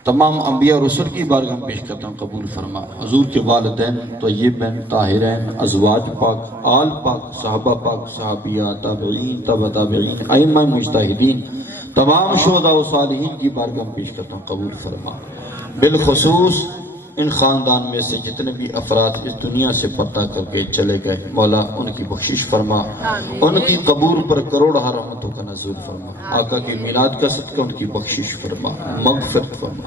تمام انبیاء اور رسول کی بارگاہ میں پیش کرتا ہوں، قبول فرما. حضور کے والدین طیبین طاہرین، ازواج پاک، آل پاک، صحابہ پاک، صحابیات، تابعین، تبع تابعین، ائمہ مجتہدین، تمام شہداء و صالحین کی بارگاہ میں پیش کرتا ہوں، قبول فرما. بالخصوص ان خاندان میں سے جتنے بھی افراد اس دنیا سے پردہ کر کے چلے گئے، مولا ان کی بخشش فرما، ان کی قبور پر کروڑہ رحمتوں کا نزول فرما. آقا کے میلاد کا صدقہ ان کی بخشش فرما، مغفرت فرما.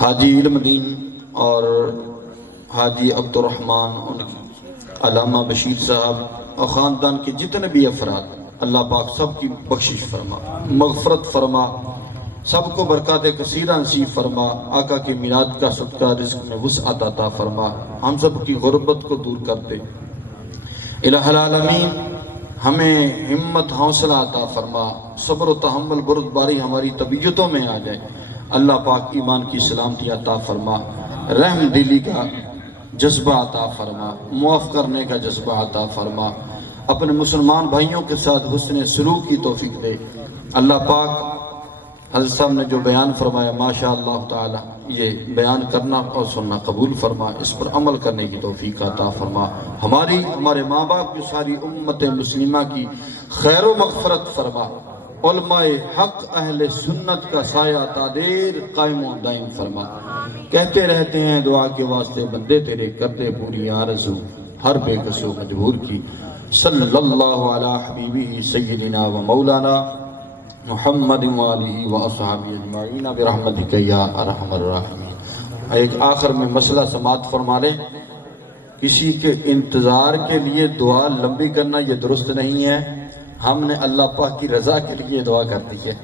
حاجی علم دین اور حاجی عبد الرحمن، ان کی علامہ بشیر صاحب اور خاندان کے جتنے بھی افراد، اللہ پاک سب کی بخشش فرما، مغفرت فرما، سب کو برکات کثیرہ نصیب فرما. آقا کے میلاد کا صدقہ رزق میں وسعت عطا فرما، ہم سب کی غربت کو دور کر دے. الہ العالمین ہمیں ہمت حوصلہ عطا فرما، صبر و تحمل بردباری ہماری طبیعتوں میں آ جائے. اللہ پاک ایمان کی سلامتی عطا فرما، رحم دلی کا جذبہ عطا فرما، معاف کرنے کا جذبہ عطا فرما. اپنے مسلمان بھائیوں کے ساتھ حسن سلوک کی توفیق دے. اللہ پاک حضرت صاحب نے جو بیان فرمایا ماشاءاللہ تعالی، یہ بیان کرنا اور سننا قبول فرما، اس پر عمل کرنے کی توفیق عطا فرما. ہمارے ماں باپ کی ساری امت مسلمہ کی خیر و مغفرت فرما. علماء حق اہل سنت کا سایہ تادیر قائم و دائم فرما. کہتے رہتے ہیں دعا کے واسطے بندے تیرے، کردے پوری آرزو ہر بے کس و مجبور کی. صلی اللہ علی حبیبہ سیدنا و مولانا محمد وآلہ و اصحابہ اجمعین برحمتک یا ارحم الراحمین. ایک آخر میں مسئلہ سماعت فرما لیں. کسی کے انتظار کے لیے دعا لمبی کرنا یہ درست نہیں ہے. ہم نے اللہ پاک کی رضا کے لیے دعا کر دی ہے.